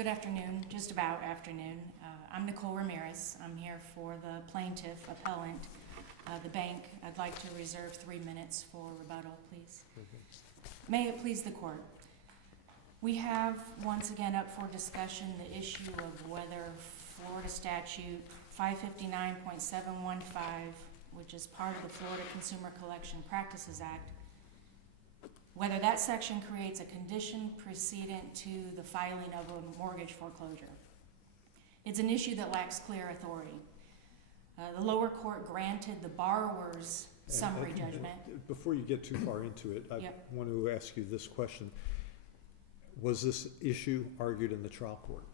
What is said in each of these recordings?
Good afternoon, just about afternoon. I'm Nicole Ramirez. I'm here for the plaintiff appellant, the bank. I'd like to reserve 3 minutes for rebuttal, please. May it please the court. We have once again up for discussion the issue of whether Florida statute 559.715, which is part of the Florida Consumer Collection Practices Act, whether that section creates a condition precedent to the filing of a mortgage foreclosure. It's an issue that lacks clear authority. The lower court granted the borrower's summary judgment. Before you get too far into it, I want to ask you this question. Was this issue argued in the trial court?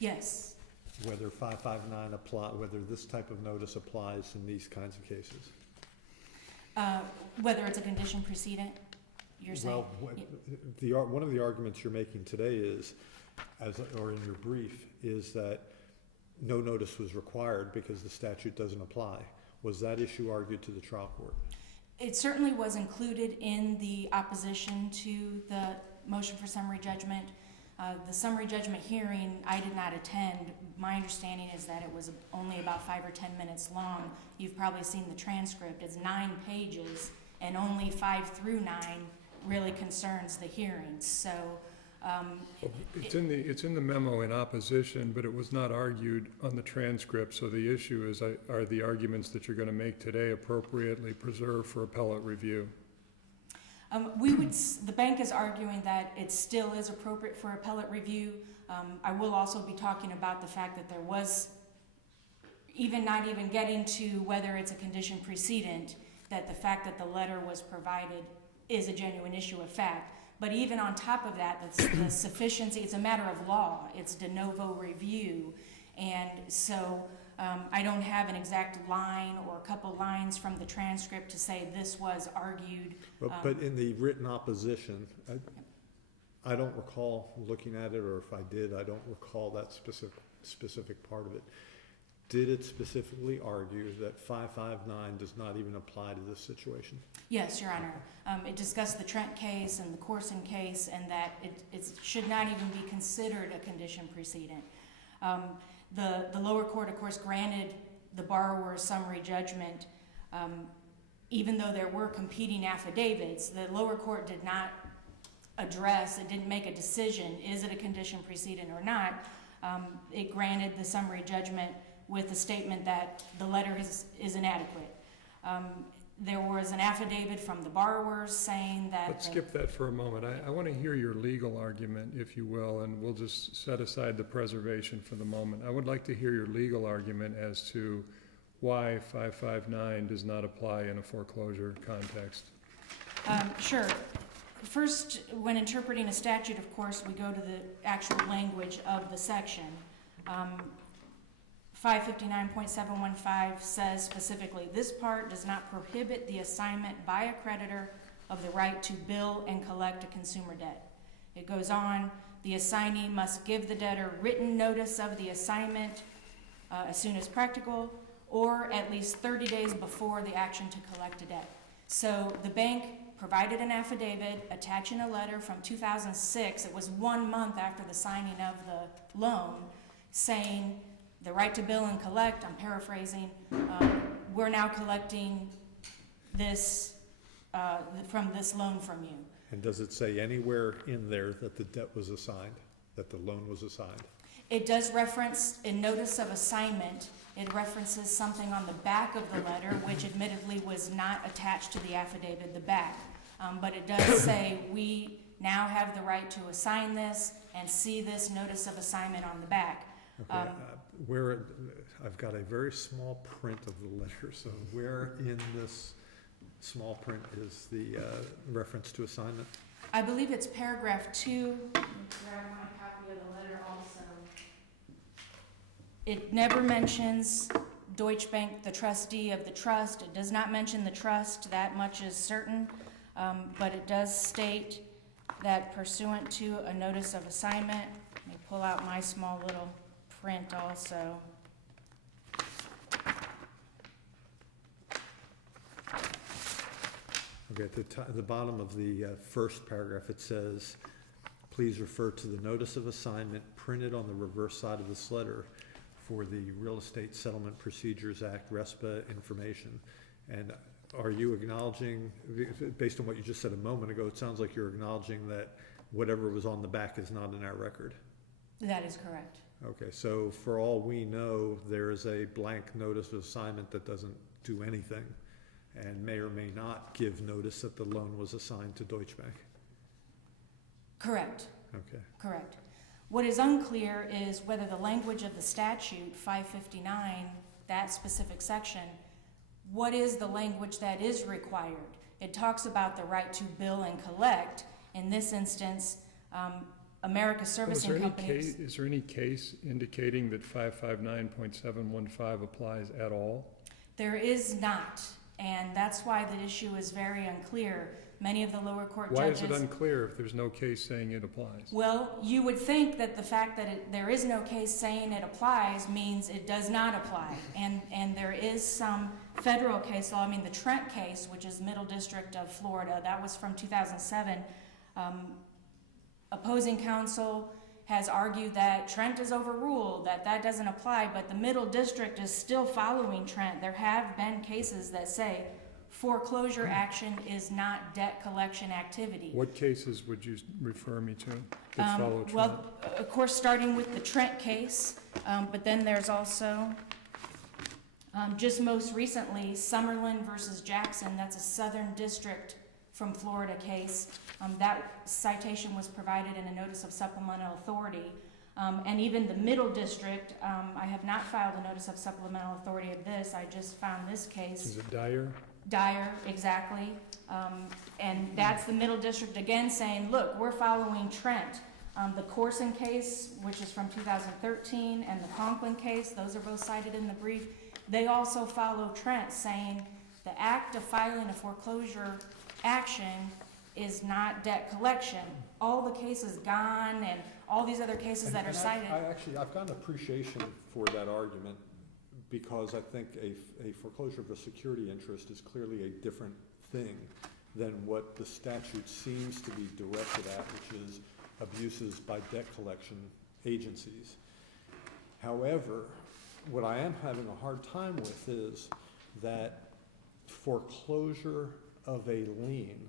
Yes. Whether 559 apply, whether this type of notice applies in these kinds of cases? Whether it's a condition precedent? You're saying? Well, one of the arguments you're making today is, or in your brief, is that no notice was required because the statute doesn't apply. Was that issue argued to the trial court? It certainly was included in the opposition to the motion for summary judgment. The summary judgment hearing I did not attend. My understanding is that it was only about 5 or 10 minutes long. You've probably seen the transcript. It's 9 pages, and only 5 through 9 really concerns the hearings. So it's in the memo in opposition, but it was not argued on the transcript. So the issue is, are the arguments that you're going to make today appropriately preserved for appellate review? The bank is arguing that it still is appropriate for appellate review. I will also be talking about the fact that there was, not even getting to whether it's a condition precedent, that the fact that the letter was provided is a genuine issue of fact. But even on top of that, the sufficiency, it's a matter of law. It's de novo review. And so I don't have an exact line or a couple lines from the transcript to say this was argued. But in the written opposition, I don't recall looking at it, or if I did, I don't recall that specific part of it. Did it specifically argue that 559 does not even apply to this situation? Yes, Your Honor. It discussed the Trent case and the Corson case, and that it should not even be considered a condition precedent. The lower court, of course, granted the borrower's summary judgment, even though there were competing affidavits. The lower court did not address, it didn't make a decision, is it a condition precedent or not. It granted the summary judgment with the statement that the letter is inadequate. There was an affidavit from the borrowers saying that... Let's skip that for a moment. I want to hear your legal argument, if you will, and we'll just set aside the preservation for the moment. I would like to hear your legal argument as to why 559 does not apply in a foreclosure context. Sure. First, when interpreting a statute, of course, we go to the actual language of the section. 559.715 says specifically, this part does not prohibit the assignment by a creditor of the right to bill and collect a consumer debt. It goes on, the assignee must give the debtor written notice of the assignment as soon as practical, or at least 30 days before the action to collect a debt. So the bank provided an affidavit attaching a letter from 2006. It was 1 month after the signing of the loan, saying the right to bill and collect, I'm paraphrasing, we're now collecting this from this loan from you. And does it say anywhere in there that the debt was assigned, that the loan was assigned? It does reference in notice of assignment. It references something on the back of the letter, which admittedly was not attached to the affidavit, the back. But it does say we now have the right to assign this and see this notice of assignment on the back. Okay, I've got a very small print of the letter, so where in this small print is the reference to assignment? I believe it's paragraph 2. Let me grab my copy of the letter also. It never mentions Deutsche Bank, the trustee of the trust. It does not mention the trust, that much is certain, but it does state that pursuant to a notice of assignment, let me pull out my small little print also. Okay, at the bottom of the first paragraph, it says, please refer to the notice of assignment printed on the reverse side of this letter for the Real Estate Settlement Procedures Act, RESPA information. And are you acknowledging, based on what you just said a moment ago, it sounds like you're acknowledging that whatever was on the back is not in our record? That is correct. Okay, so for all we know, there is a blank notice of assignment that doesn't do anything and may or may not give notice that the loan was assigned to Deutsche Bank. Correct. Okay. Correct. What is unclear is whether the language of the statute, 559, that specific section, what is the language that is required? It talks about the right to bill and collect. In this instance, America Servicing Companies. Is there any case indicating that 559.715 applies at all? There is not, and that's why the issue is very unclear. Many of the lower court judges... Why is it unclear if there's no case saying it applies? Well, you would think that the fact that there is no case saying it applies means it does not apply. And there is some federal case law. I mean, the Trent case, which is Middle District of Florida, that was from 2007. Opposing counsel has argued that Trent is overruled, that doesn't apply, but the Middle District is still following Trent. There have been cases that say foreclosure action is not debt collection activity. What cases would you refer me to that follow Trent? Well, of course, starting with the Trent case, but then there's also, just most recently, Summerlin versus Jackson. That's a Southern District from Florida case. That citation was provided in a notice of supplemental authority. And even the Middle District, I have not filed a notice of supplemental authority of this. I just found this case. Is it Dyer? Dyer, exactly. And that's the Middle District again saying, look, we're following Trent. The Corson case, which is from 2013, and the Conklin case, those are both cited in the brief. They also follow Trent, saying the act of filing a foreclosure action is not debt collection. All the cases gone and all these other cases that are cited. I've got an appreciation for that argument because I think a foreclosure of a security interest is clearly a different thing than what the statute seems to be directed at, which is abuses by debt collection agencies. However, what I am having a hard time with is that foreclosure of a lien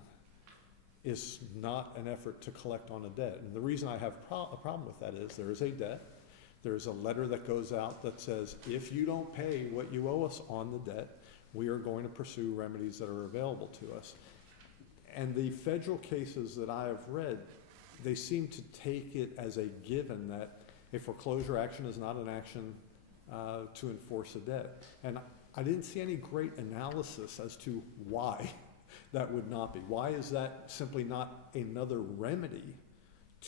is not an effort to collect on a debt. And the reason I have a problem with that is there is a debt. There's a letter that goes out that says, if you don't pay what you owe us on the debt, we are going to pursue remedies that are available to us. And the federal cases that I have read, they seem to take it as a given that a foreclosure action is not an action to enforce a debt. And I didn't see any great analysis as to why that would not be. Why is that simply not another remedy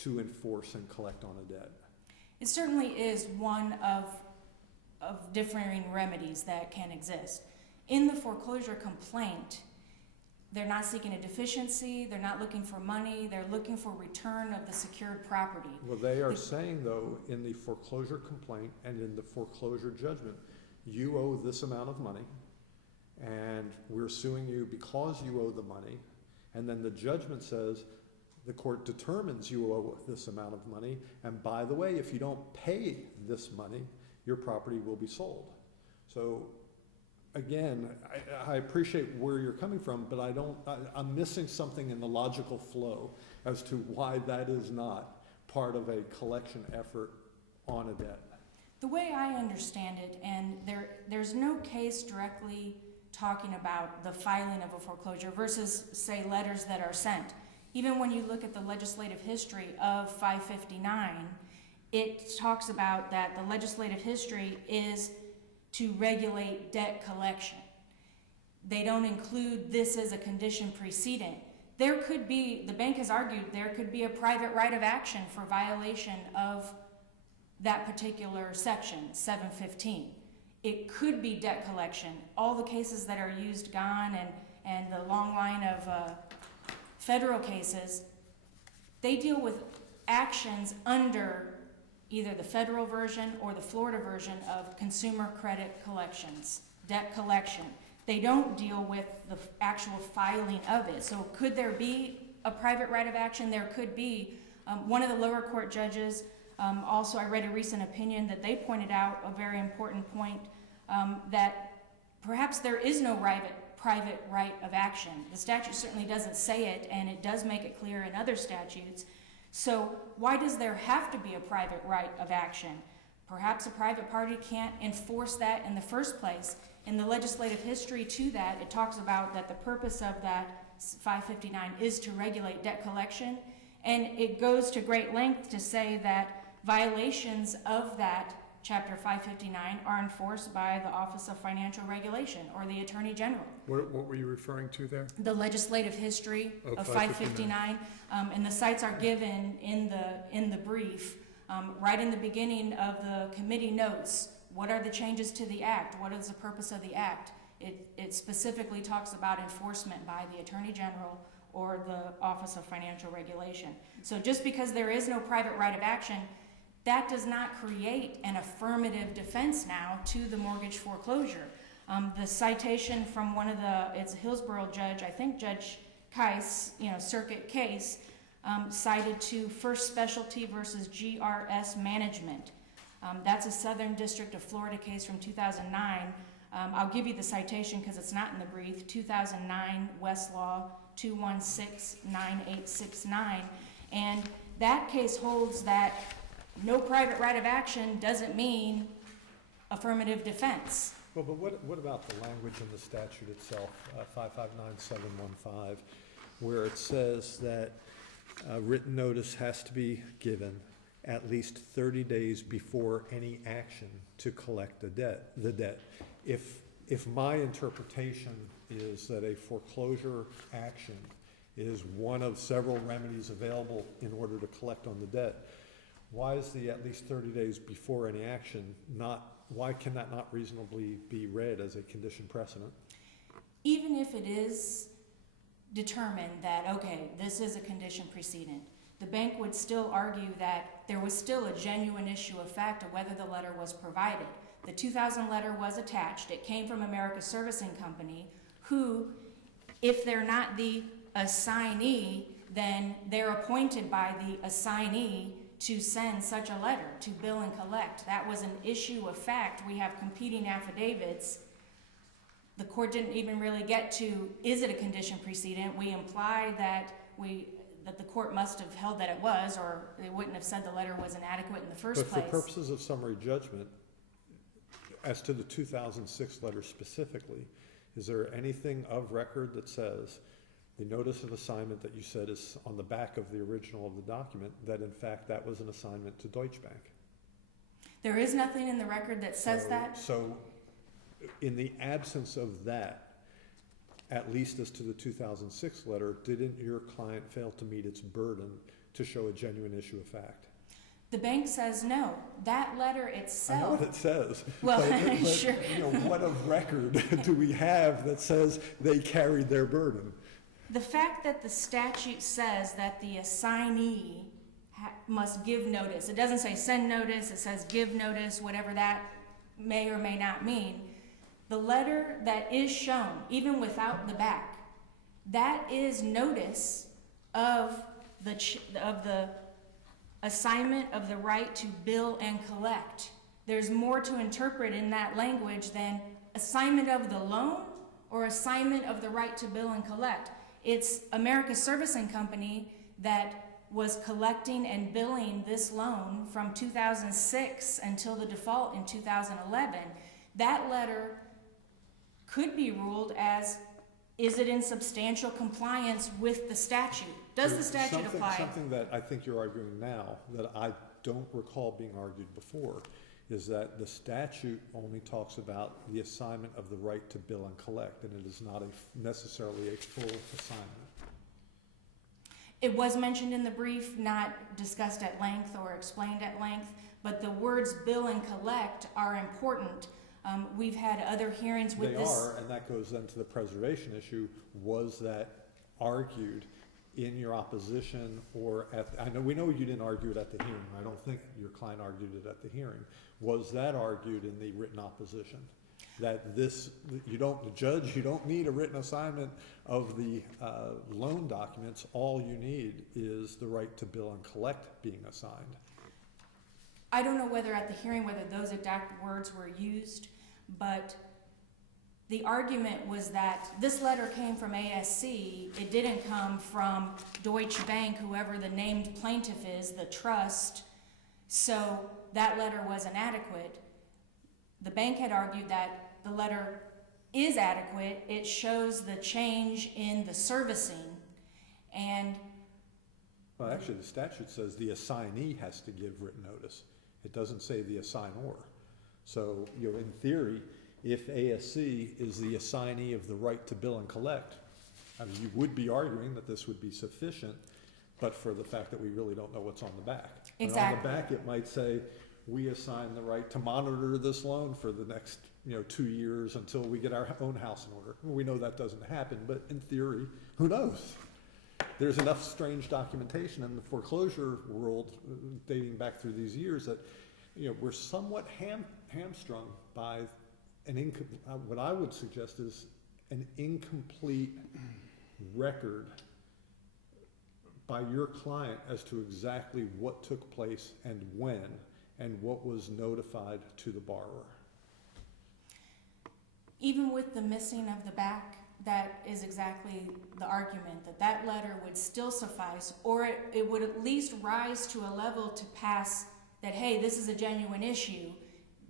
to enforce and collect on a debt? It certainly is one of differing remedies that can exist. In the foreclosure complaint, they're not seeking a deficiency, they're not looking for money, they're looking for return of the secured property. Well, they are saying, though, in the foreclosure complaint and in the foreclosure judgment, you owe this amount of money, and we're suing you because you owe the money. And then the judgment says the court determines you owe this amount of money, and by the way, if you don't pay this money, your property will be sold. So again, I appreciate where you're coming from, but I'm missing something in the logical flow as to why that is not part of a collection effort on a debt. The way I understand it, and there's no case directly talking about the filing of a foreclosure versus, say, letters that are sent. Even when you look at the legislative history of 559, it talks about that the legislative history is to regulate debt collection. They don't include this as a condition precedent. There could be, the bank has argued, there could be a private right of action for violation of that particular section, 715. It could be debt collection. All the cases that are used gone and the long line of federal cases, they deal with actions under either the federal version or the Florida version of consumer credit collections, debt collection. They don't deal with the actual filing of it. So could there be a private right of action? There could be. One of the lower court judges, also I read a recent opinion that they pointed out a very important point, that perhaps there is no private right of action. The statute certainly doesn't say it, and it does make it clear in other statutes. So why does there have to be a private right of action? Perhaps a private party can't enforce that in the first place. In the legislative history to that, it talks about that the purpose of that 559 is to regulate debt collection, and it goes to great length to say that violations of that Chapter 559 are enforced by the Office of Financial Regulation or the Attorney General. What were you referring to there? The legislative history of 559, and the sites are given in the brief. Right in the beginning of the committee notes, what are the changes to the act? What is the purpose of the act? It specifically talks about enforcement by the Attorney General or the Office of Financial Regulation. So just because there is no private right of action, that does not create an affirmative defense now to the mortgage foreclosure. The citation from it's a Hillsborough judge, I think Judge Keiss, circuit case, cited to First Specialty versus GRS Management. That's a Southern District of Florida case from 2009. I'll give you the citation because it's not in the brief. 2009 Westlaw 2169869. And that case holds that no private right of action doesn't mean affirmative defense. Well, but what about the language in the statute itself, 559715, where it says that written notice has to be given at least 30 days before any action to collect the debt. If my interpretation is that a foreclosure action is one of several remedies available in order to collect on the debt, why is the at least 30 days before any action why can that not reasonably be read as a condition precedent? Even if it is determined that, okay, this is a condition precedent, the bank would still argue that there was still a genuine issue of fact of whether the letter was provided. The 2000 letter was attached. It came from America Servicing Company, who, if they're not the assignee, then they're appointed by the assignee to send such a letter to bill and collect. That was an issue of fact. We have competing affidavits. The court didn't even really get to, is it a condition precedent? We imply that the court must have held that it was, or they wouldn't have said the letter was inadequate in the first place. But for purposes of summary judgment, as to the 2006 letter specifically, is there anything of record that says the notice of assignment that you said is on the back of the original of the document, that in fact that was an assignment to Deutsche Bank? There is nothing in the record that says that. So in the absence of that, at least as to the 2006 letter, didn't your client fail to meet its burden to show a genuine issue of fact? The bank says no. That letter itself. I know what it says. Well, but, sure. What of record do we have that says they carried their burden? The fact that the statute says that the assignee must give notice. It doesn't say send notice. It says give notice, whatever that may or may not mean. The letter that is shown, even without the back, that is notice of the assignment of the right to bill and collect. There's more to interpret in that language than assignment of the loan or assignment of the right to bill and collect. It's America Servicing Company that was collecting and billing this loan from 2006 until the default in 2011. That letter could be ruled as, is it in substantial compliance with the statute? Does the statute apply? Something that I think you're arguing now that I don't recall being argued before is that the statute only talks about the assignment of the right to bill and collect, and it is not necessarily a full assignment. It was mentioned in the brief, not discussed at length or explained at length, but the words bill and collect are important. We've had other hearings with this. They are, and that goes then to the preservation issue. Was that argued in your opposition or we know you didn't argue it at the hearing. I don't think your client argued it at the hearing. Was that argued in the written opposition? that this, you don't, Judge, you don't need a written assignment of the loan documents. All you need is the right to bill and collect being assigned. I don't know whether at the hearing, whether those exact words were used, but the argument was that this letter came from ASC. It didn't come from Deutsche Bank, whoever the named plaintiff is, the trust. So that letter was inadequate. The bank had argued that the letter is adequate. It shows the change in the servicing. And Well, actually, the statute says the assignee has to give written notice. It doesn't say the assignor. So, you know, in theory, if ASC is the assignee of the right to bill and collect, I mean, you would be arguing that this would be sufficient, but for the fact that we really don't know what's on the back. Exactly. And on the back, it might say, we assign the right to monitor this loan for the next, 2 years until we get our own house in order. We know that doesn't happen, but in theory, who knows? There's enough strange documentation in the foreclosure world dating back through these years that, we're somewhat hamstrung by what I would suggest is an incomplete record by your client as to exactly what took place and when, and what was notified to the borrower. even with the missing of the back, that is exactly the argument, that that letter would still suffice, or it would at least rise to a level to pass that, hey, this is a genuine issue.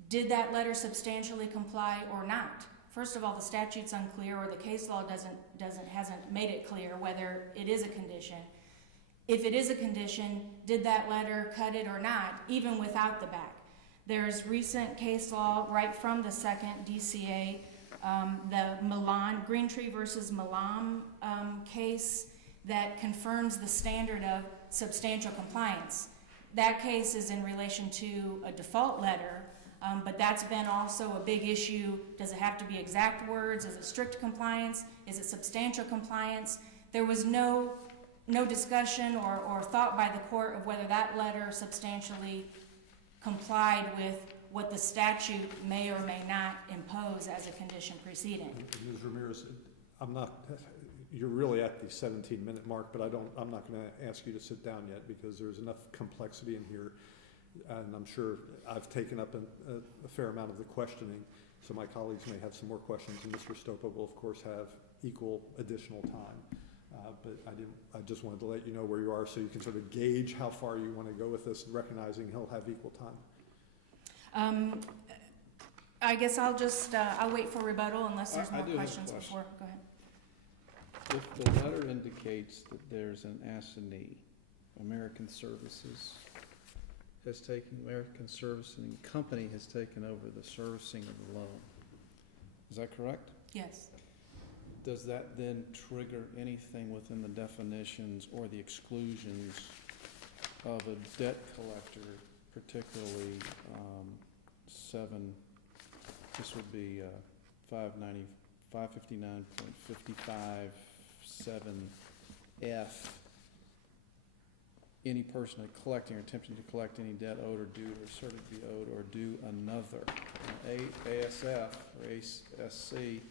Did that letter substantially comply or not? First of all, the statute's unclear, or the case law hasn't made it clear whether it is a condition. If it is a condition, did that letter cut it or not, even without the back? There's recent case law right from the second DCA, the Milan, Greentree versus Milan case that confirms the standard of substantial compliance. That case is in relation to a default letter, but that's been also a big issue. Does it have to be exact words? Is it strict compliance? Is it substantial compliance? There was no discussion or thought by the court of whether that letter substantially complied with what the statute may or may not impose as a condition preceding. Ms. Ramirez, you're really at the 17-minute mark, but I'm not going to ask you to sit down yet because there's enough complexity in here, and I'm sure I've taken up a fair amount of the questioning, so my colleagues may have some more questions, and Mr. Stopa will, of course, have equal additional time. But I just wanted to let you know where you are so you can sort of gauge how far you want to go with this, recognizing he'll have equal time. I guess I'll wait for rebuttal unless there's more questions before. Go ahead. If the letter indicates that there's an assignee, American Servicing Company has taken over the servicing of the loan. Is that correct? Yes. Does that then trigger anything within the definitions or the exclusions of a debt collector, particularly this would be 559.55 7F, any person collecting or attempting to collect any debt owed or due or asserted to be owed or due another. ASF or ASC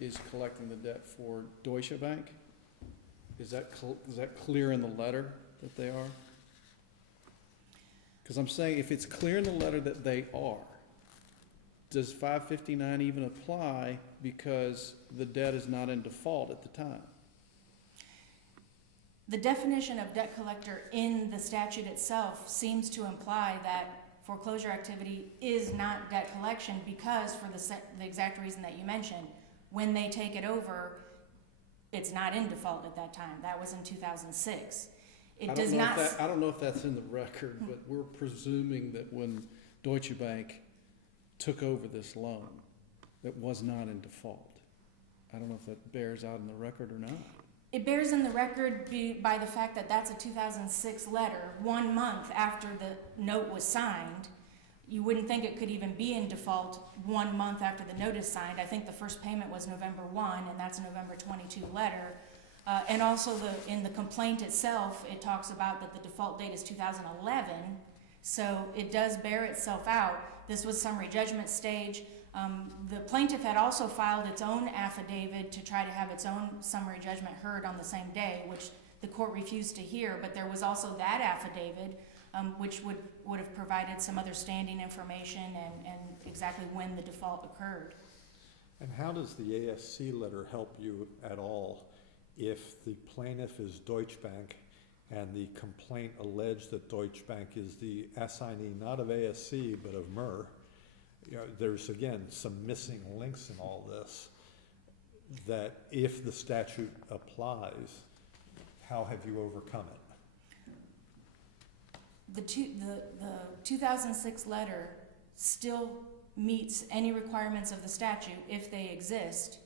is collecting the debt for Deutsche Bank. Is that clear in the letter that they are? Because I'm saying if it's clear in the letter that they are, does 559 even apply because the debt is not in default at the time? The definition of debt collector in the statute itself seems to imply that foreclosure activity is not debt collection because, for the exact reason that you mentioned, when they take it over, it's not in default at that time. That was in 2006. I don't know if that's in the record, but we're presuming that when Deutsche Bank took over this loan, it was not in default. I don't know if that bears out in the record or not. It bears in the record by the fact that that's a 2006 letter, 1 month after the note was signed. You wouldn't think it could even be in default 1 month after the note is signed. I think the first payment was November 1, and that's a November 22 letter. And also in the complaint itself, it talks about that the default date is 2011, so it does bear itself out. This was summary judgment stage. The plaintiff had also filed its own affidavit to try to have its own summary judgment heard on the same day, which the court refused to hear, but there was also that affidavit, which would have provided some other standing information and exactly when the default occurred. And how does the ASC letter help you at all if the plaintiff is Deutsche Bank and the complaint alleged that Deutsche Bank is the assignee not of ASC but of MER? You know, there's again some missing links in all this, that if the statute applies, how have you overcome it? The 2006 letter still meets any requirements of the statute if they exist,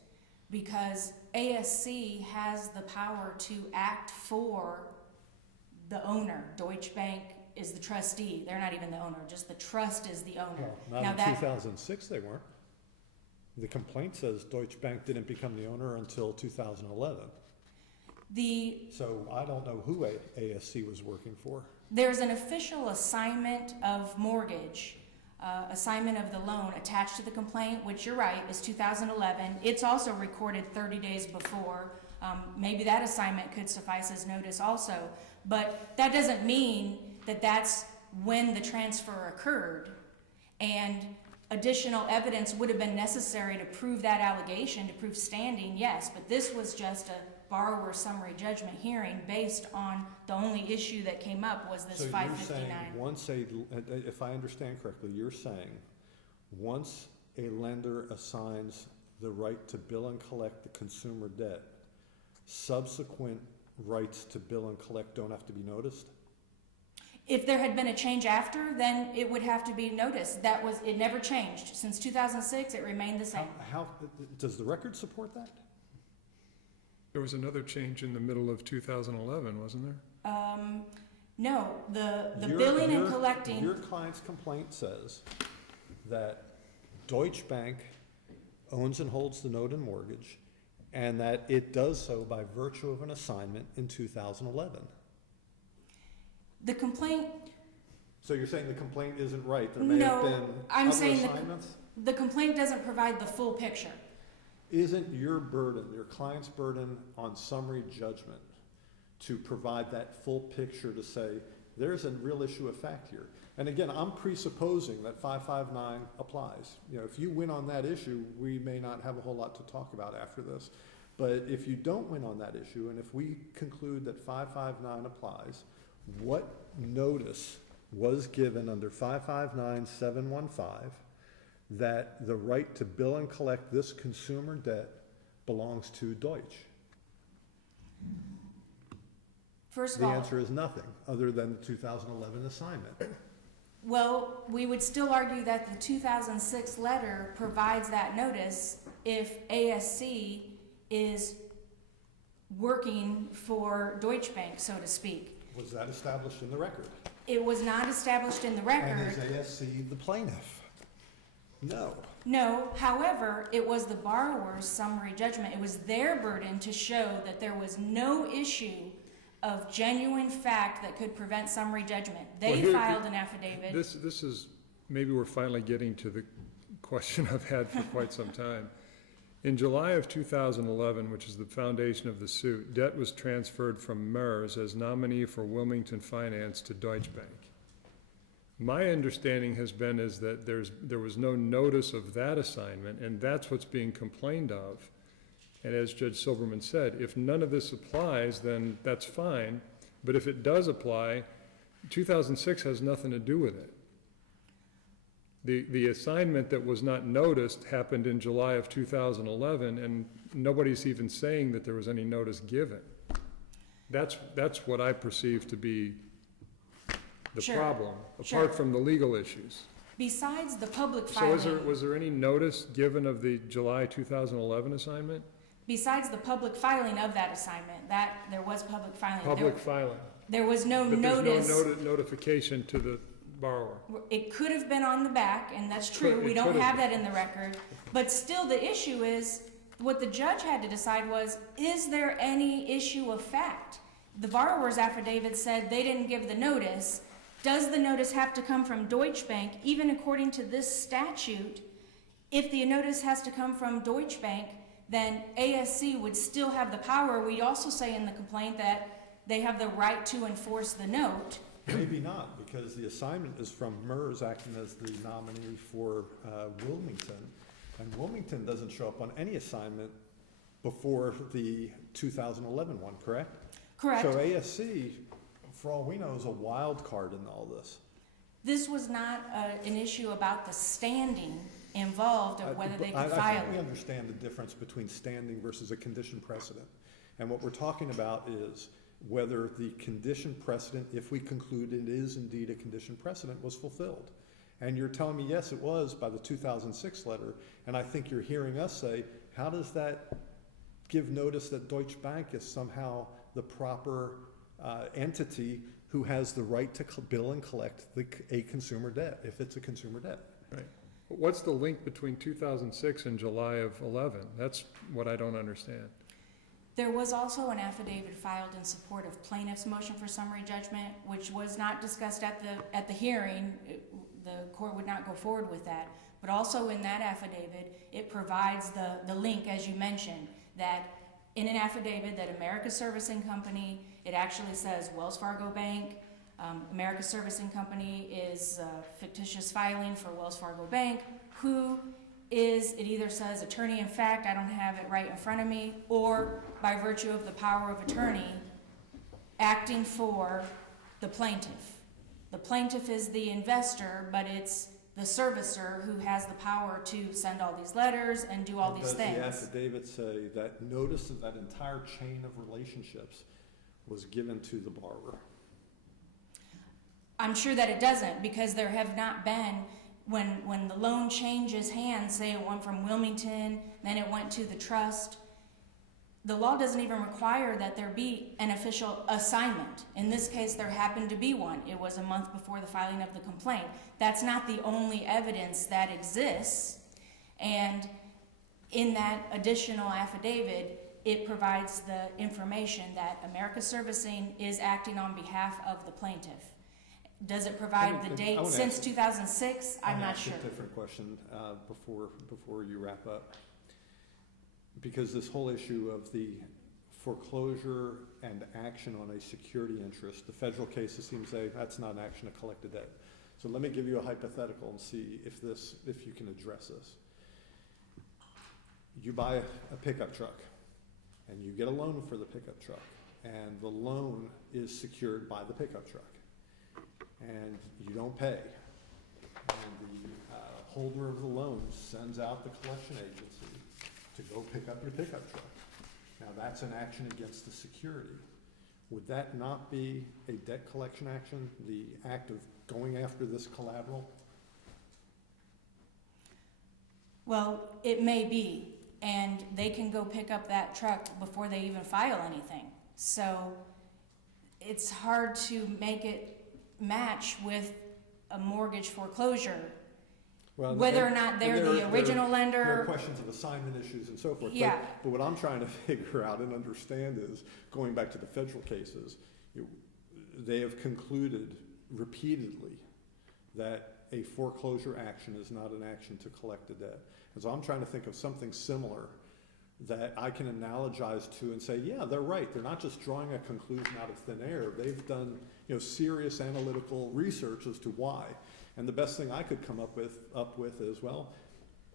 because ASC has the power to act for the owner. Deutsche Bank is the trustee. They're not even the owner, just the trust is the owner. Well, Now not in 2006 they weren't. The complaint says Deutsche Bank didn't become the owner until 2011. So I don't know who ASC was working for. There's an official assignment of mortgage, assignment of the loan attached to the complaint, which you're right, is 2011. It's also recorded 30 days before. Maybe that assignment could suffice as notice also, but that doesn't mean that that's when the transfer occurred. And additional evidence would have been necessary to prove that allegation, to prove standing, yes, but this was just a borrower summary judgment hearing based on the only issue that came up was this 559. So you're saying if I understand correctly, you're saying once a lender assigns the right to bill and collect the consumer debt, subsequent rights to bill and collect don't have to be noticed? If there had been a change after, then it would have to be noticed. It never changed. Since 2006, it remained the same. How does the record support that? There was another change in the middle of 2011, wasn't there? No, the billing and collecting. Your client's complaint says that Deutsche Bank owns and holds the note and mortgage, and that it does so by virtue of an assignment in 2011. The complaint. So you're saying the complaint isn't right? There may have been I'm other saying assignments? the complaint doesn't provide the full picture. Isn't your burden, your client's burden on summary judgment to provide that full picture to say there's a real issue of fact here? And again, I'm presupposing that 559 applies. You know, if you win on that issue, we may not have a whole lot to talk about after this. But if you don't win on that issue, and if we conclude that 559 applies, what notice was given under 559-715 that the right to bill and collect this consumer debt belongs to Deutsche? First of The all, answer is nothing, other than the 2011 assignment. well, we would still argue that the 2006 letter provides that notice if ASC is working for Deutsche Bank, so to speak. Was that established in the record? It was not established in the record. And is ASC the plaintiff? No. No, however, it was the borrower's summary judgment. It was their burden to show that there was no issue of genuine fact that could prevent summary judgment. They filed an affidavit. This is, maybe we're finally getting to the question I've had for quite some time. In July of 2011, which is the foundation of the suit, debt was transferred from MERS as nominee for Wilmington Finance to Deutsche Bank. My understanding has been is that there was no notice of that assignment, and that's what's being complained of. And as Judge Silberman said, if none of this applies, then that's fine. But if it does apply, 2006 has nothing to do with it. The assignment that was not noticed happened in July of 2011, and nobody's even saying that there was any notice given. That's what I perceive to be the Sure. problem, Sure. apart from the legal issues. Besides the public So filing, was there any notice given of the July 2011 assignment? besides the public filing of that assignment, that there was public filing. Public filing. There was no But notice. there's no notification to the borrower. It could have been on the back, and that's Could- true. it We don't could have have that in the record. But still, the issue is, what the judge had to decide was, is there any issue of fact? The borrower's affidavit said they didn't give the notice. Does the notice have to come from Deutsche Bank? Even according to this statute, If the notice has to come from Deutsche Bank, then ASC would still have the power. We also say in the complaint that they have the right to enforce the note. Maybe not, because the assignment is from MERS acting as the nominee for Wilmington. And Wilmington doesn't show up on any assignment before the 2011 one, correct? Correct. So ASC, for all we know, is a wild card in all this. This was not an issue about the standing involved or whether they could I file think we it. understand the difference between standing versus a condition precedent. And what we're talking about is whether the condition precedent, if we conclude it is indeed a condition precedent, was fulfilled. And you're telling me, yes, it was by the 2006 letter, and I think you're hearing us say, how does that give notice that Deutsche Bank is somehow the proper entity who has the right to bill and collect a consumer debt, if it's a consumer debt? Right. But what's the link between 2006 and July of 11? That's what I don't understand. There was also an affidavit filed in support of plaintiff's motion for summary judgment, which was not discussed at the hearing. The court would not go forward with that. But also in that affidavit, it provides the link, as you mentioned, that in an affidavit that America Servicing Company, it actually says Wells Fargo Bank. America Servicing Company is fictitious filing for Wells Fargo Bank, who is, it either says attorney in fact, I don't have it right in front of me, or by virtue of the power of attorney, acting for the plaintiff. The plaintiff is the investor, but it's the servicer who has the power to send all these letters and do all these things. Does the affidavit say that notice of that entire chain of relationships was given to the borrower? I'm sure that it doesn't, because there have not been, when the loan changes hands, say it went from Wilmington, then it went to the trust, the law doesn't even require that there be an official assignment. In this case, there happened to be one. It was a month before the filing of the complaint. That's not the only evidence that exists. And in that additional affidavit, it provides the information that America Servicing is acting on behalf of the plaintiff. Does it provide the date since 2006? I'm not sure. I have a different question before you wrap up. Because this whole issue of the foreclosure and action on a security interest, the federal cases seem to say that's not an action to collect a debt. So let me give you a hypothetical and see if you can address this. You buy a pickup truck and you get a loan for the pickup truck, and the loan is secured by the pickup truck, and you don't pay, and the holder of the loan sends out the collection agency to go pick up your pickup truck. Now that's an action against the security. Would that not be a debt collection action, the act of going after this collateral? Well, it may be, and they can go pick up that truck before they even file anything. So it's hard to make it match with a mortgage foreclosure. Well, Whether or not they're the original lender. There are questions of assignment issues and so forth. Yeah. But what I'm trying to figure out and understand is, going back to the federal cases, they have concluded repeatedly that a foreclosure action is not an action to collect a debt. And so I'm trying to think of something similar that I can analogize to and say, yeah, they're right. They're not just drawing a conclusion out of thin air. They've done serious analytical research as to why. And the best thing I could come up with is, well,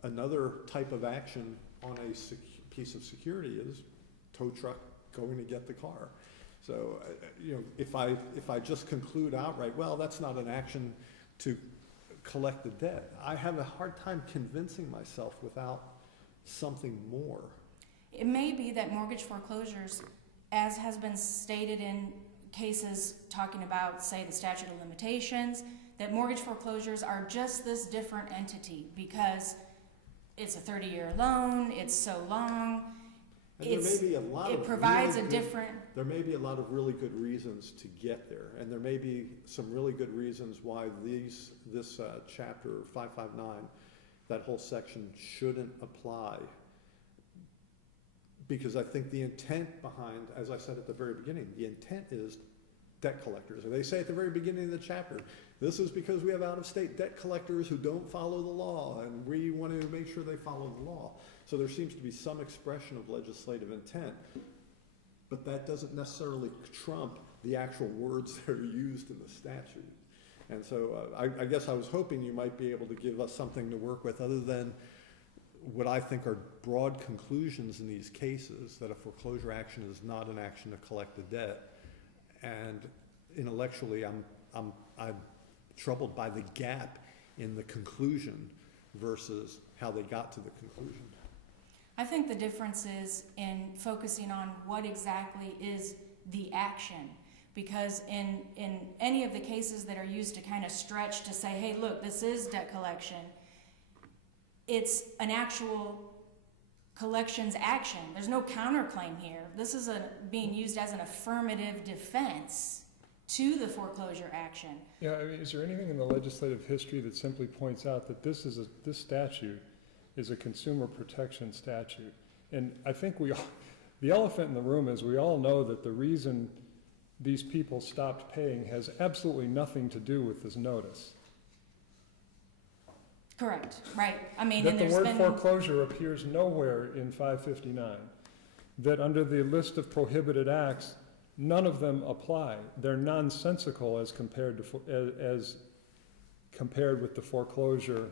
another type of action on a piece of security is tow truck going to get the car. So, if I just conclude outright, well, that's not an action to collect the debt, I have a hard time convincing myself without something more. It may be that mortgage foreclosures, as has been stated in cases talking about, say, the statute of limitations, that mortgage foreclosures are just this different entity because it's a 30-year loan, it's so long, And there may be a lot it of provides really a good- different, There may be a lot of really good reasons to get there, and there may be some really good reasons why this chapter 559, that whole section shouldn't apply. Because I think the intent behind, as I said at the very beginning, the intent is debt collectors. They say at the very beginning of the chapter, this is because we have out-of-state debt collectors who don't follow the law, and we want to make sure they follow the law. So there seems to be some expression of legislative intent, but that doesn't necessarily trump the actual words that are used in the statute. And so I guess I was hoping you might be able to give us something to work with other than what I think are broad conclusions in these cases, that a foreclosure action is not an action to collect the debt. And intellectually, I'm troubled by the gap in the conclusion versus how they got to the conclusion. I think the difference is in focusing on what exactly is the action. Because in any of the cases that are used to kind of stretch to say, hey, look, this is debt collection, it's an actual collections action. There's no counterclaim here. This is being used as an affirmative defense to the foreclosure action. Yeah, I mean, is there anything in the legislative history that simply points out that this statute is a consumer protection statute? And I think the elephant in the room is we all know that the reason these people stopped paying has absolutely nothing to do with this notice. Correct, right. I mean, That and the there's word been... foreclosure appears nowhere in 559. That under the list of prohibited acts, none of them apply. They're nonsensical as compared with the foreclosure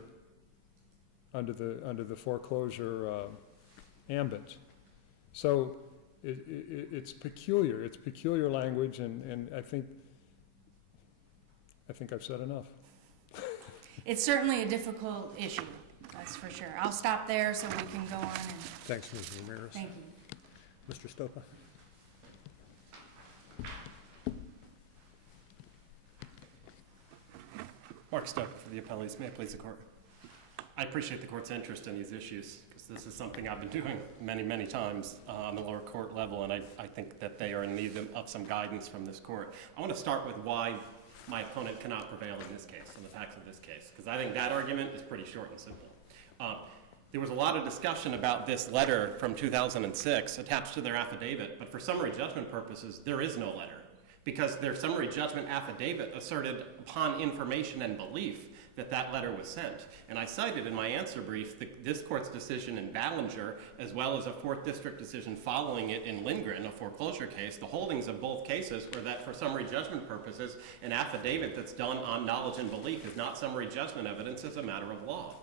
under the foreclosure ambit. So it's peculiar. It's peculiar language, and I think I've said enough. It's certainly a difficult issue, that's for sure. I'll stop there so we can go on and... Thanks, Ms. Ramirez. Thank you. Mr. Stopa? Mark Stoker for the appellees. May it please the court. I appreciate the court's interest in these issues because this is something I've been doing many, many times on the lower court level, and I think that they are in need of some guidance from this court. I want to start with why my opponent cannot prevail in this case, on the facts of this case, because I think that argument is pretty short and simple. There was a lot of discussion about this letter from 2006 attached to their affidavit, but for summary judgment purposes, there is no letter, because their summary judgment affidavit asserted upon information and belief that that letter was sent. And I cited in my answer brief this court's decision in Ballinger, as well as a 4th District decision following it in Lindgren, a foreclosure case. The holdings of both cases were that for summary judgment purposes, an affidavit that's done on knowledge and belief is not summary judgment evidence as a matter of law.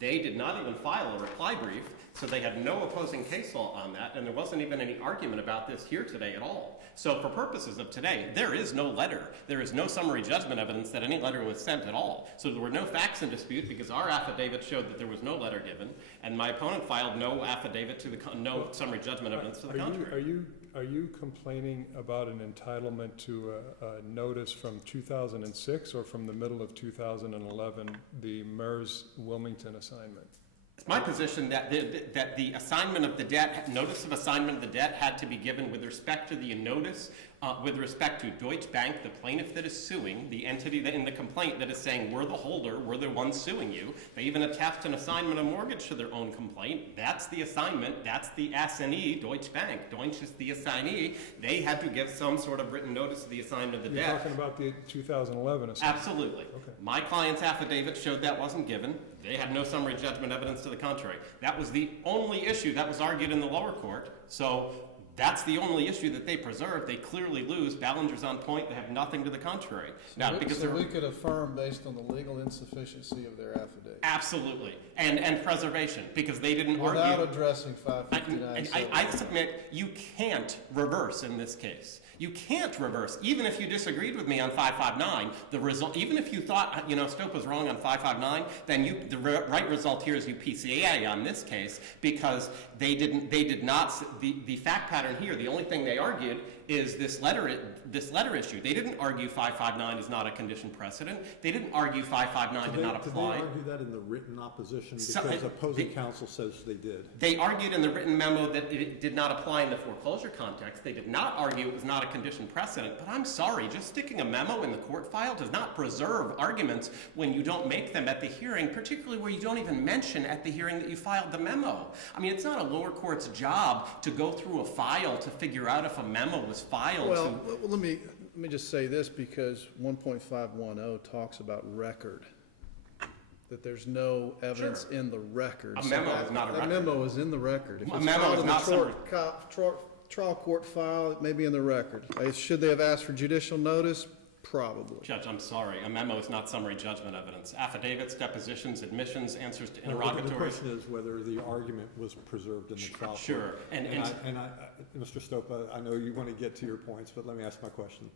They did not even file a reply brief, so they had no opposing case law on that, and there wasn't even any argument about this here today at all. So for purposes of today, there is no letter. There is no summary judgment evidence that any letter was sent at all. So there were no facts in dispute because our affidavit showed that there was no letter given, and my opponent filed no affidavit to no summary judgment evidence to the contrary. Are you complaining about an entitlement to a notice from 2006 or from the middle of 2011, the MERS Wilmington assignment? It's my position that the assignment of the debt, notice of assignment of the debt had to be given with respect to the notice, with respect to Deutsche Bank, the plaintiff that is suing, the entity that in the complaint that is saying we're the holder, we're the ones suing you. They even attached an assignment of mortgage to their own complaint. That's the assignment. That's the assignee, Deutsche Bank. Deutsche is the assignee. They had to give some sort of written notice of the assignment of the debt. You're talking about the 2011 assignment? Absolutely. Okay. My client's affidavit showed that wasn't given. They had no summary judgment evidence to the contrary. That was the only issue that was argued in the lower court. So that's the only issue that they preserved. They clearly lose. Ballinger's on point. They have nothing to the contrary. So we could affirm based on the legal insufficiency of their affidavit. Absolutely. And preservation, because they didn't argue. Without addressing 559. I submit you can't reverse in this case. You can't reverse. Even if you disagreed with me on 559, the result, even if you thought, Stope was wrong on 559, then the right result here is you PCA on this case, because they did not, the fact pattern here, the only thing they argued is this letter issue. They didn't argue 559 is not a condition precedent. They didn't argue 559 did not apply. Did they argue that in the written opposition? Because opposing counsel says they did. They argued in the written memo that it did not apply in the foreclosure context. They did not argue it was not a condition precedent. But I'm sorry, just sticking a memo in the court file does not preserve arguments when you don't make them at the hearing, particularly where you don't even mention at the hearing that you filed the memo. I mean, it's not a lower court's job to go through a file file to figure out if a memo was filed. Well, let me just say this, because 1.510 talks about record, that there's no evidence in the record. A memo is not a record. A memo is in the record. If A it's memo filed is in the not summary. trial court file, it may be in the record. Should they have asked for judicial notice? Probably. Judge, I'm sorry, a memo is not summary judgment evidence. Affidavits, depositions, admissions, answers to No, interrogatories. The question is whether the argument was preserved in the trial court. Sure, and Mr. Stopa, I know you want to get to your points, but let me ask my question.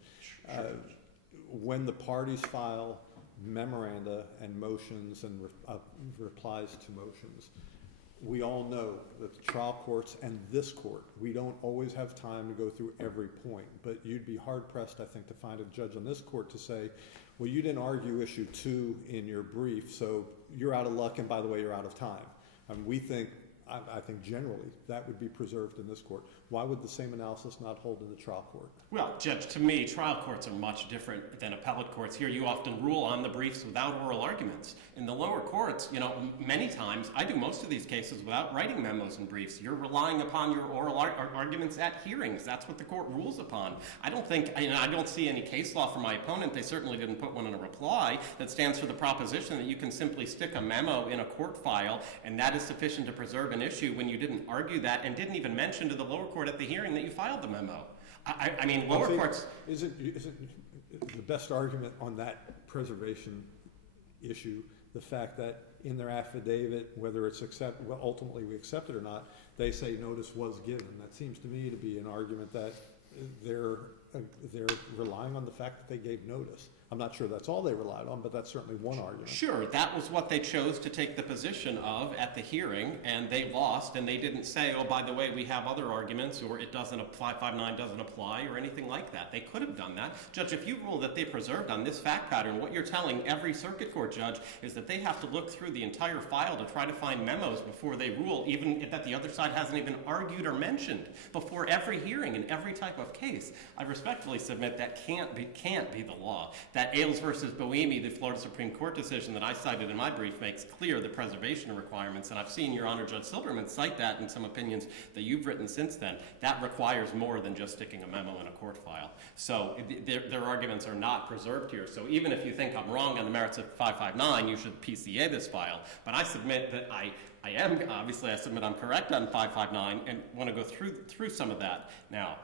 When the parties file memoranda and motions and replies to motions, we all know that the trial courts and this court, we don't always have time to go through every point, but you'd be hard pressed, I think, to find a judge on this court to say, well, you didn't argue issue 2 in your brief, so you're out of luck, and by the way, you're out of time. We think, I think generally, that would be preserved in this court. Why would the same analysis not hold in the trial court? Well, Judge, to me, trial courts are much different than appellate courts. Here you often rule on the briefs without oral arguments. In the lower courts, many times, I do most of these cases without writing memos and briefs. You're relying upon your oral arguments at hearings. That's what the court rules upon. I don't see any case law from my opponent. They certainly didn't put one in a reply that stands for the proposition that you can simply stick a memo in a court file and that is sufficient to preserve an issue when you didn't argue that and didn't even mention to the lower court at the hearing that you filed the memo. I mean, lower courts... Isn't the best argument on that preservation issue the fact that in their affidavit, whether it's ultimately we accept it or not, they say notice was given? That seems to me to be an argument that they're relying on the fact that they gave notice. I'm not sure that's all they relied on, but that's certainly one argument. Sure, that was what they chose to take the position of at the hearing, and they lost, and they didn't say, oh, by the way, we have other arguments, or it doesn't apply, 559 doesn't apply, or anything like that. They could have done that. Judge, if you rule that they preserved on this fact pattern, what you're telling every circuit court judge is that they have to look through the entire file to try to find memos before they rule, even if that the other side hasn't even argued or mentioned before every hearing in every type of case. I respectfully submit that can't be the law. That Ailes versus Boemi, the Florida Supreme Court decision that I cited in my brief, makes clear the preservation requirements, and I've seen Your Honor Judge Silberman cite that in some opinions that you've written since then. That requires more than just sticking a memo in a court file. So their arguments are not preserved here. So even if you think I'm wrong on the merits of 559, you should PCA this file. But I submit that I submit I'm correct on 559 and want to go through some of that now.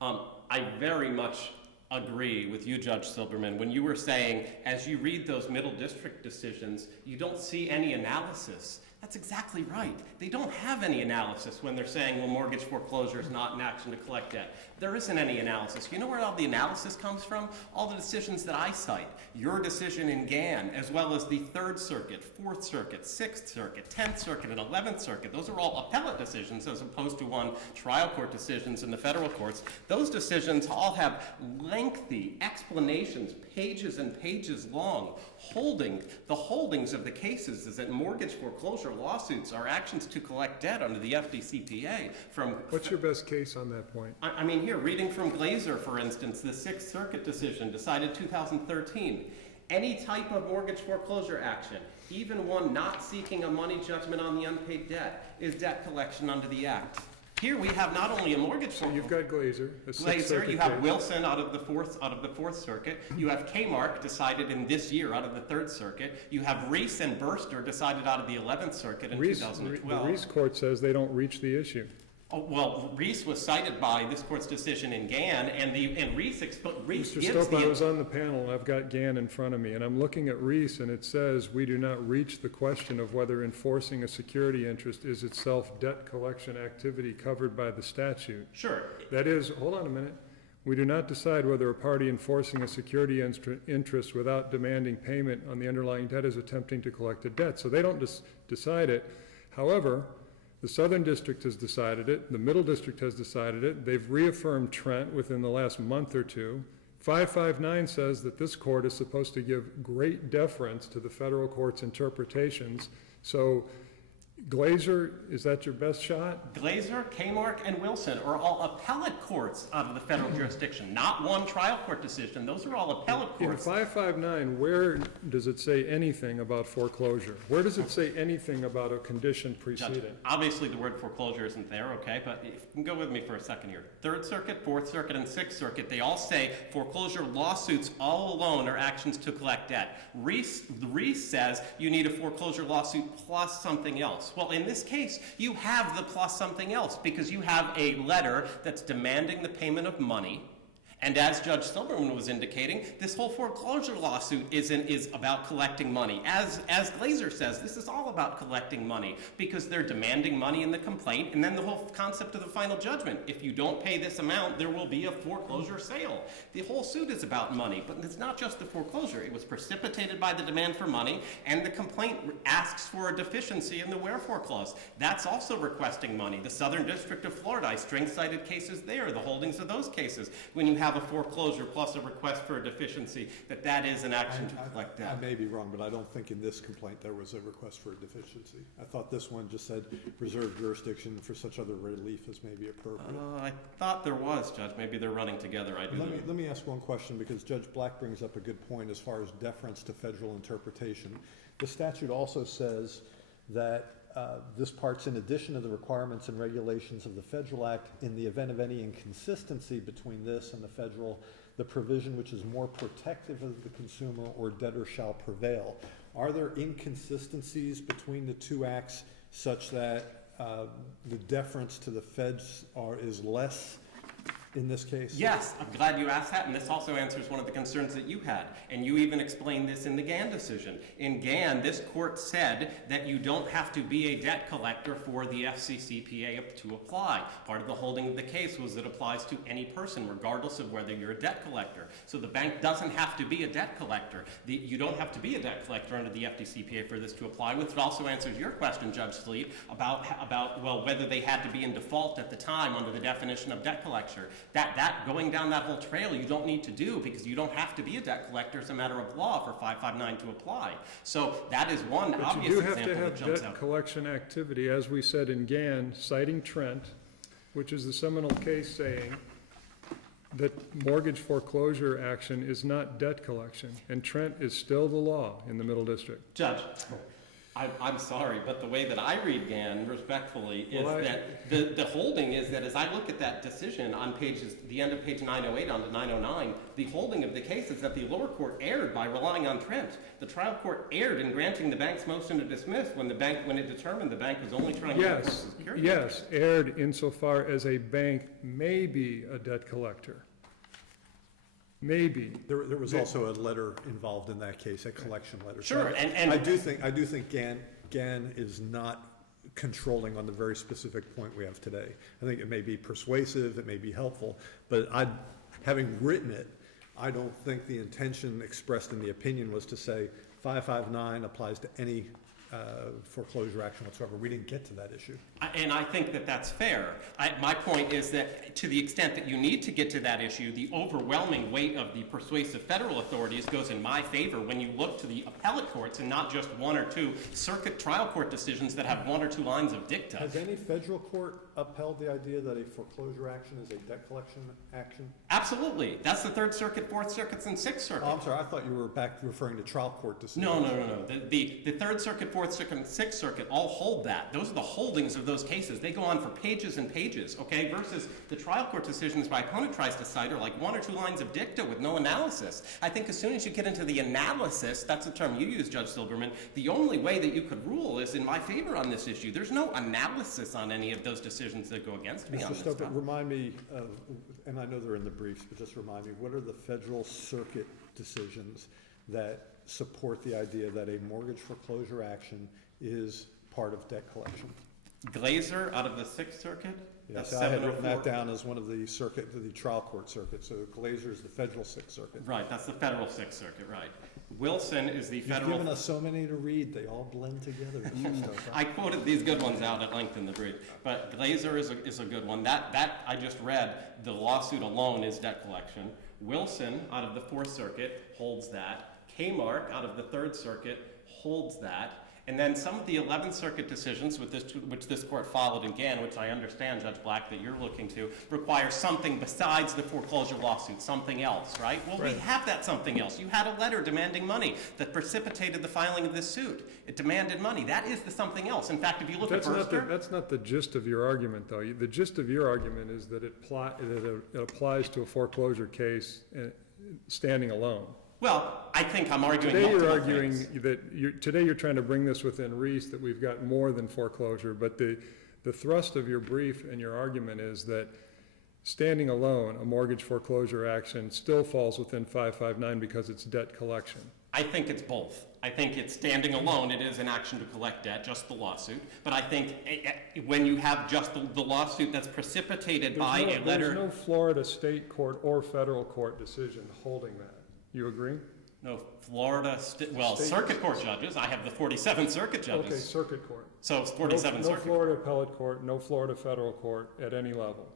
I very much agree with you, Judge Silberman, when you were saying, as you read those middle district decisions, you don't see any analysis. That's exactly right. They don't have any analysis when they're saying, well, mortgage foreclosure is not an action to collect debt. There isn't any analysis. You know where all the analysis comes from? All the decisions that I cite. Your decision in Gann, as well as the 3rd Circuit, 4th Circuit, 6th Circuit, 10th Circuit, and 11th Circuit. Those are all appellate decisions as opposed to trial court decisions in the federal courts. Those decisions all have lengthy explanations, pages and pages long, the holdings of the cases is that mortgage foreclosure lawsuits are actions to collect debt under the FDCPA. What's your best case on that point? I mean, here, reading from Glazer, for instance, the 6th Circuit decision decided 2013. Any type of mortgage foreclosure action, even one not seeking a money judgment on the unpaid debt, is debt collection under the Act. Here we have not only a mortgage foreclosure. You've got Glazer, a Sixth Glazer, Circuit you have case. Wilson out of the Fourth Circuit. You have Kmark decided in this year out of the 3rd Circuit. You have Reese and Burster decided out of the 11th Circuit in 2012. The Reese court says they don't reach the issue. Oh, well, Reese was cited by this court's decision in Gann, and Reese gives Mr. Stopa, I was on the panel, and I've got Gann in front of me, and I'm looking at Reese, and it says we do not reach the question of whether enforcing a security interest is itself debt collection activity covered by the statute. Sure. That is, hold on a minute, we do not decide whether a party enforcing a security interest without demanding payment on the underlying debt is attempting to collect a debt. So they don't decide it. However, the Southern District has decided it. The Middle District has decided it. They've reaffirmed Trent within the last month or two. 559 says that this court is supposed to give great deference to the federal court's interpretations. So Glazer, is that your best shot? Glazer, Kmark, and Wilson are all appellate courts out of the federal jurisdiction, not one trial court decision. Those are all appellate In courts. 559, where does it say anything about foreclosure? Where does it say anything about a condition Judge, preceding? obviously, the word foreclosure isn't there, okay? But if you can go with me for a second here. Third Circuit, Fourth Circuit, and Sixth Circuit, they all say foreclosure lawsuits all alone are actions to collect debt. Reese says you need a foreclosure lawsuit plus something else. Well, in this case, you have the plus something else because you have a letter that's demanding the payment of money. And as Judge Silberman was indicating, this whole foreclosure lawsuit is about collecting money. As Glazer says, this is all about collecting money because they're demanding money in the complaint, and then the whole concept of the final judgment. If you don't pay this amount, there will be a foreclosure sale. The whole suit is about money, but it's not just the foreclosure. It was precipitated by the demand for money, and the complaint asks for a deficiency in the wherefore clause. That's also requesting money. The Southern District of Florida, I string-cited cases there, the holdings of those cases. When you have a foreclosure plus a request for a deficiency, that is an action to collect debt. I may be wrong, but I don't think in this complaint there was a request for a deficiency. I thought this one just said reserved jurisdiction for such other relief as may be appropriate. I thought there was, Judge. Maybe they're running together. Let me ask one question, because Judge Black brings up a good point as far as deference to federal interpretation. The statute also says that this part's in addition to the requirements and regulations of the Federal Act, in the event of any inconsistency between this and the federal, the provision which is more protective of the consumer or debtor shall prevail. Are there inconsistencies between the two acts such that the deference to the feds is less in this case? Yes, I'm glad you asked that, and this also answers one of the concerns that you had. And you even explained this in the Gann decision. In Gann, this court said that you don't have to be a debt collector for the FCCPA to apply. Part of the holding of the case was it applies to any person, regardless of whether you're a debt collector. So the bank doesn't have to be a debt collector. You don't have to be a debt collector under the FDCPA for this to apply, which also answers your question, Judge Sleet, about well, whether they had to be in default at the time under the definition of debt collector. That going down that whole trail you don't need to do because you don't have to be a debt collector as a matter of law for 559 to apply. So that is one obvious example that jumps out. But you do have to have debt collection activity, as we said in Gann, citing Trent, which is the seminal case saying that mortgage foreclosure action is not debt collection, and Trent is still the law in the Middle District. Judge, I'm sorry, but the way that I read Gann, respectfully, is that the holding is that as I look at that decision on the end of page 908 on to 909, the holding of the case is that the lower court erred by relying on Trent. The trial court erred in granting the bank's motion to dismiss when it determined the bank was only trying to enforce the security. Yes, erred insofar as a bank may be a debt collector. Maybe. There was also a letter involved in that case, a collection letter. Sure, So and I do think Gann is not controlling on the very specific point we have today. I think it may be persuasive, it may be helpful, but having written it, I don't think the intention expressed in the opinion was to say 559 applies to any foreclosure action whatsoever. We didn't get to that issue. And I think that that's fair. My point is that to the extent that you need to get to that issue, the overwhelming weight of the persuasive federal authorities goes in my favor when you look to the appellate courts and not just one or two circuit trial court decisions that have one or two lines of dicta. Has any federal court upheld the idea that a foreclosure action is a debt collection action? Absolutely. That's the Third Circuit, Fourth Circuit, and Sixth Circuit. Oh, I'm sorry. I thought you were back referring to trial court decisions. No. The Third Circuit, Fourth Circuit, and Sixth Circuit all hold that. Those are the holdings of those cases. They go on for pages and pages, okay, versus the trial court decisions my opponent tries to cite are like one or two lines of dicta with no analysis. I think as soon as you get into the analysis, that's the term you use, Judge Silberman, the only way that you could rule is in my favor on this issue. There's no analysis on any of those decisions that go against me on this Mr. Stoker, stuff. remind me, and I know they're in the briefs, but just remind me, what are the federal circuit decisions that support the idea that a mortgage foreclosure action is part of debt collection? Glazer out of the Sixth Circuit. Yes, I had written that down as one of the trial court circuits. So Glazer is the federal Sixth Circuit. Right, that's the federal Sixth Circuit, right. Wilson is the federal. You've given us so many to read; they all blend together. Mr. Stoker. I quoted these good ones out at length in the brief, but Glazer is a good one. That I just read. The lawsuit alone is debt collection. Wilson out of the Fourth Circuit holds that. Kmark out of the Third Circuit holds that. And then some of the 11th Circuit decisions which this court followed again, which I understand, Judge Black, that you're looking to, require something besides the foreclosure lawsuit, something else, right? Well, we have that something else. You had a letter demanding money that precipitated the filing of this suit. It demanded money. That is the something else. In fact, if you look at Burster... That's not the gist of your argument, though. The gist of your argument is that it applies to a foreclosure case standing alone. Well, I think I'm arguing today multiple you're arguing things. Today you're trying to bring this within Reese that we've got more than foreclosure, but the thrust of your brief and your argument is that standing alone, a mortgage foreclosure action still falls within 559 because it's debt collection. I think it's both. I think it's standing alone, it is an action to collect debt, just the lawsuit. But I think when you have just the lawsuit that's precipitated by a letter... There's no Florida state court or federal court decision holding that. You agree? No, Florida, circuit court judges. I have the 47 circuit judges. Okay, circuit court. So it's 47 circuit. No Florida appellate court, no Florida federal court at any level.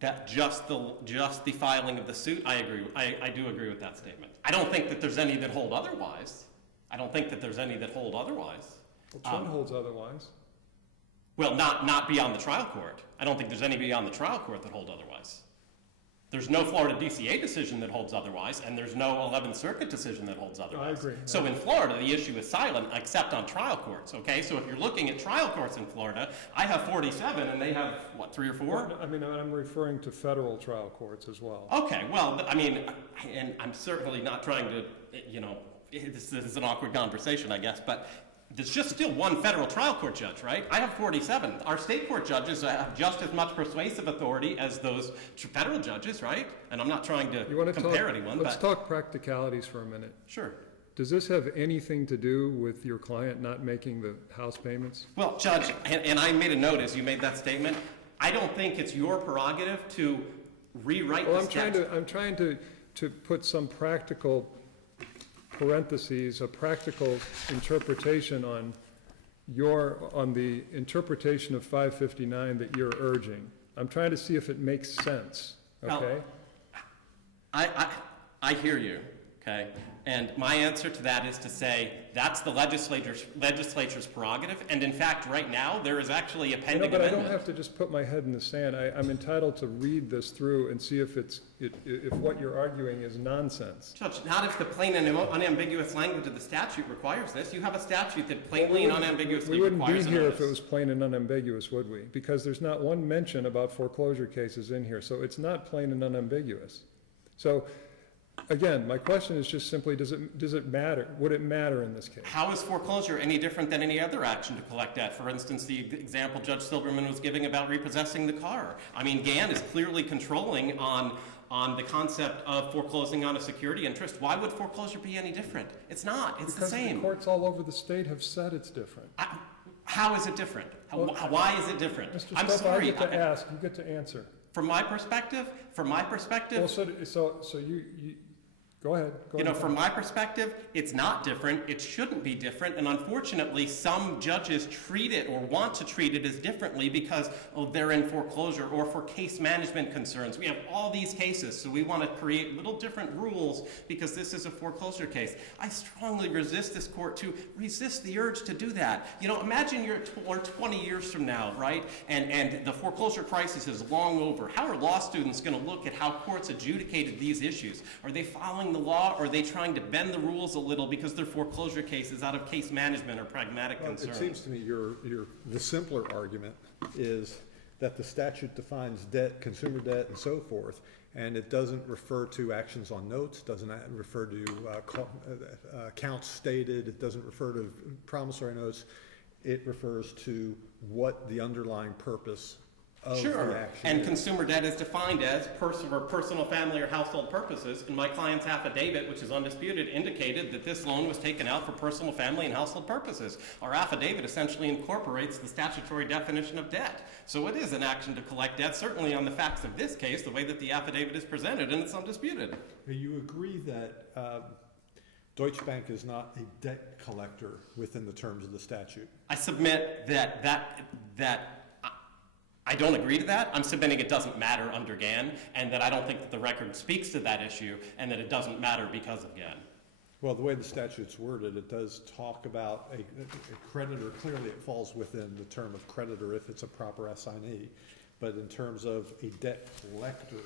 That just the filing of the suit, I agree. I do agree with that statement. I don't think that there's any that hold otherwise. Well, Trent holds otherwise. Well, not beyond the trial court. I don't think there's any beyond the trial court that hold otherwise. There's no Florida DCA decision that holds otherwise, and there's no 11th Circuit decision that holds otherwise. I agree. So in Florida, the issue is silent, except on trial courts, okay? So if you're looking at trial courts in Florida, I have 47, and they have, what, 3 or 4? Well, I mean, I'm referring to federal trial courts as well. Okay, well, I mean, and I'm certainly not trying to, this is an awkward conversation, I guess, but there's just still one federal trial court judge, right? I have 47. Our state court judges have just as much persuasive authority as those federal judges, right? And I'm not trying to compare anyone, Let's talk practicalities for a minute. Sure. Does this have anything to do with your client not making the house payments? Well, Judge, and I made a note as you made that statement, I don't think it's your prerogative to rewrite the statute. I'm trying to put some practical parentheses, a practical interpretation on the interpretation of 559 that you're urging. I'm trying to see if it makes sense, okay? Well, I hear you, okay? And my answer to that is to say that's the legislature's prerogative, and in fact, right now, there is actually a pending amendment. But I don't have to just put my head in the sand. I'm entitled to read this through and see if if what you're arguing is nonsense. Judge, not if the plain and unambiguous language of the statute requires this. You have a statute that plainly and unambiguously requires We wouldn't be here if it was plain and unambiguous, would we? Because there's not one mention about foreclosure cases in here, so it's not plain and unambiguous. So, again, my question is just simply, does it matter? Would it matter in this case? How is foreclosure any different than any other action to collect debt? For instance, the example Judge Silberman was giving about repossessing the car. I mean, Gann is clearly controlling on the concept of foreclosing on a security interest. Why would foreclosure be any different? It's not. It's the same. Because the courts all over the state have said it's different. How is it different? Why is it different? Mr. I'm Stopa, sorry. I get to ask, you get to answer. From my perspective. Well, so you go ahead. From my perspective, it's not different. It shouldn't be different. And unfortunately, some judges treat it or want to treat it as differently because, they're in foreclosure or for case management concerns. We have all these cases, so we want to create little different rules because this is a foreclosure case. I strongly resist this court to resist the urge to do that. Imagine you're 20 years from now, right? And the foreclosure crisis is long over. How are law students going to look at how courts adjudicated these issues? Are they following the law, or are they trying to bend the rules a little because they're foreclosure cases out of case management or pragmatic concerns? It seems to me the simpler argument is that the statute defines debt, consumer debt, and so forth, and it doesn't refer to actions on notes, doesn't refer to accounts stated, it doesn't refer to promissory notes. It refers to what the underlying purpose of the action and is. Consumer debt is defined as for personal, family, or household purposes. And my client's affidavit, which is undisputed, indicated that this loan was taken out for personal, family, and household purposes. Our affidavit essentially incorporates the statutory definition of debt. So it is an action to collect debt, certainly on the facts of this case, the way that the affidavit is presented, and it's undisputed. You agree that Deutsche Bank is not a debt collector within the terms of the statute? I submit that I don't agree to that. I'm submitting it doesn't matter under Gann, and that I don't think that the record speaks to that issue, and that it doesn't matter because of Gann. Well, the way the statute's worded, it does talk about a creditor, clearly it falls within the term of creditor if it's a proper assignee. But in terms of a debt collector,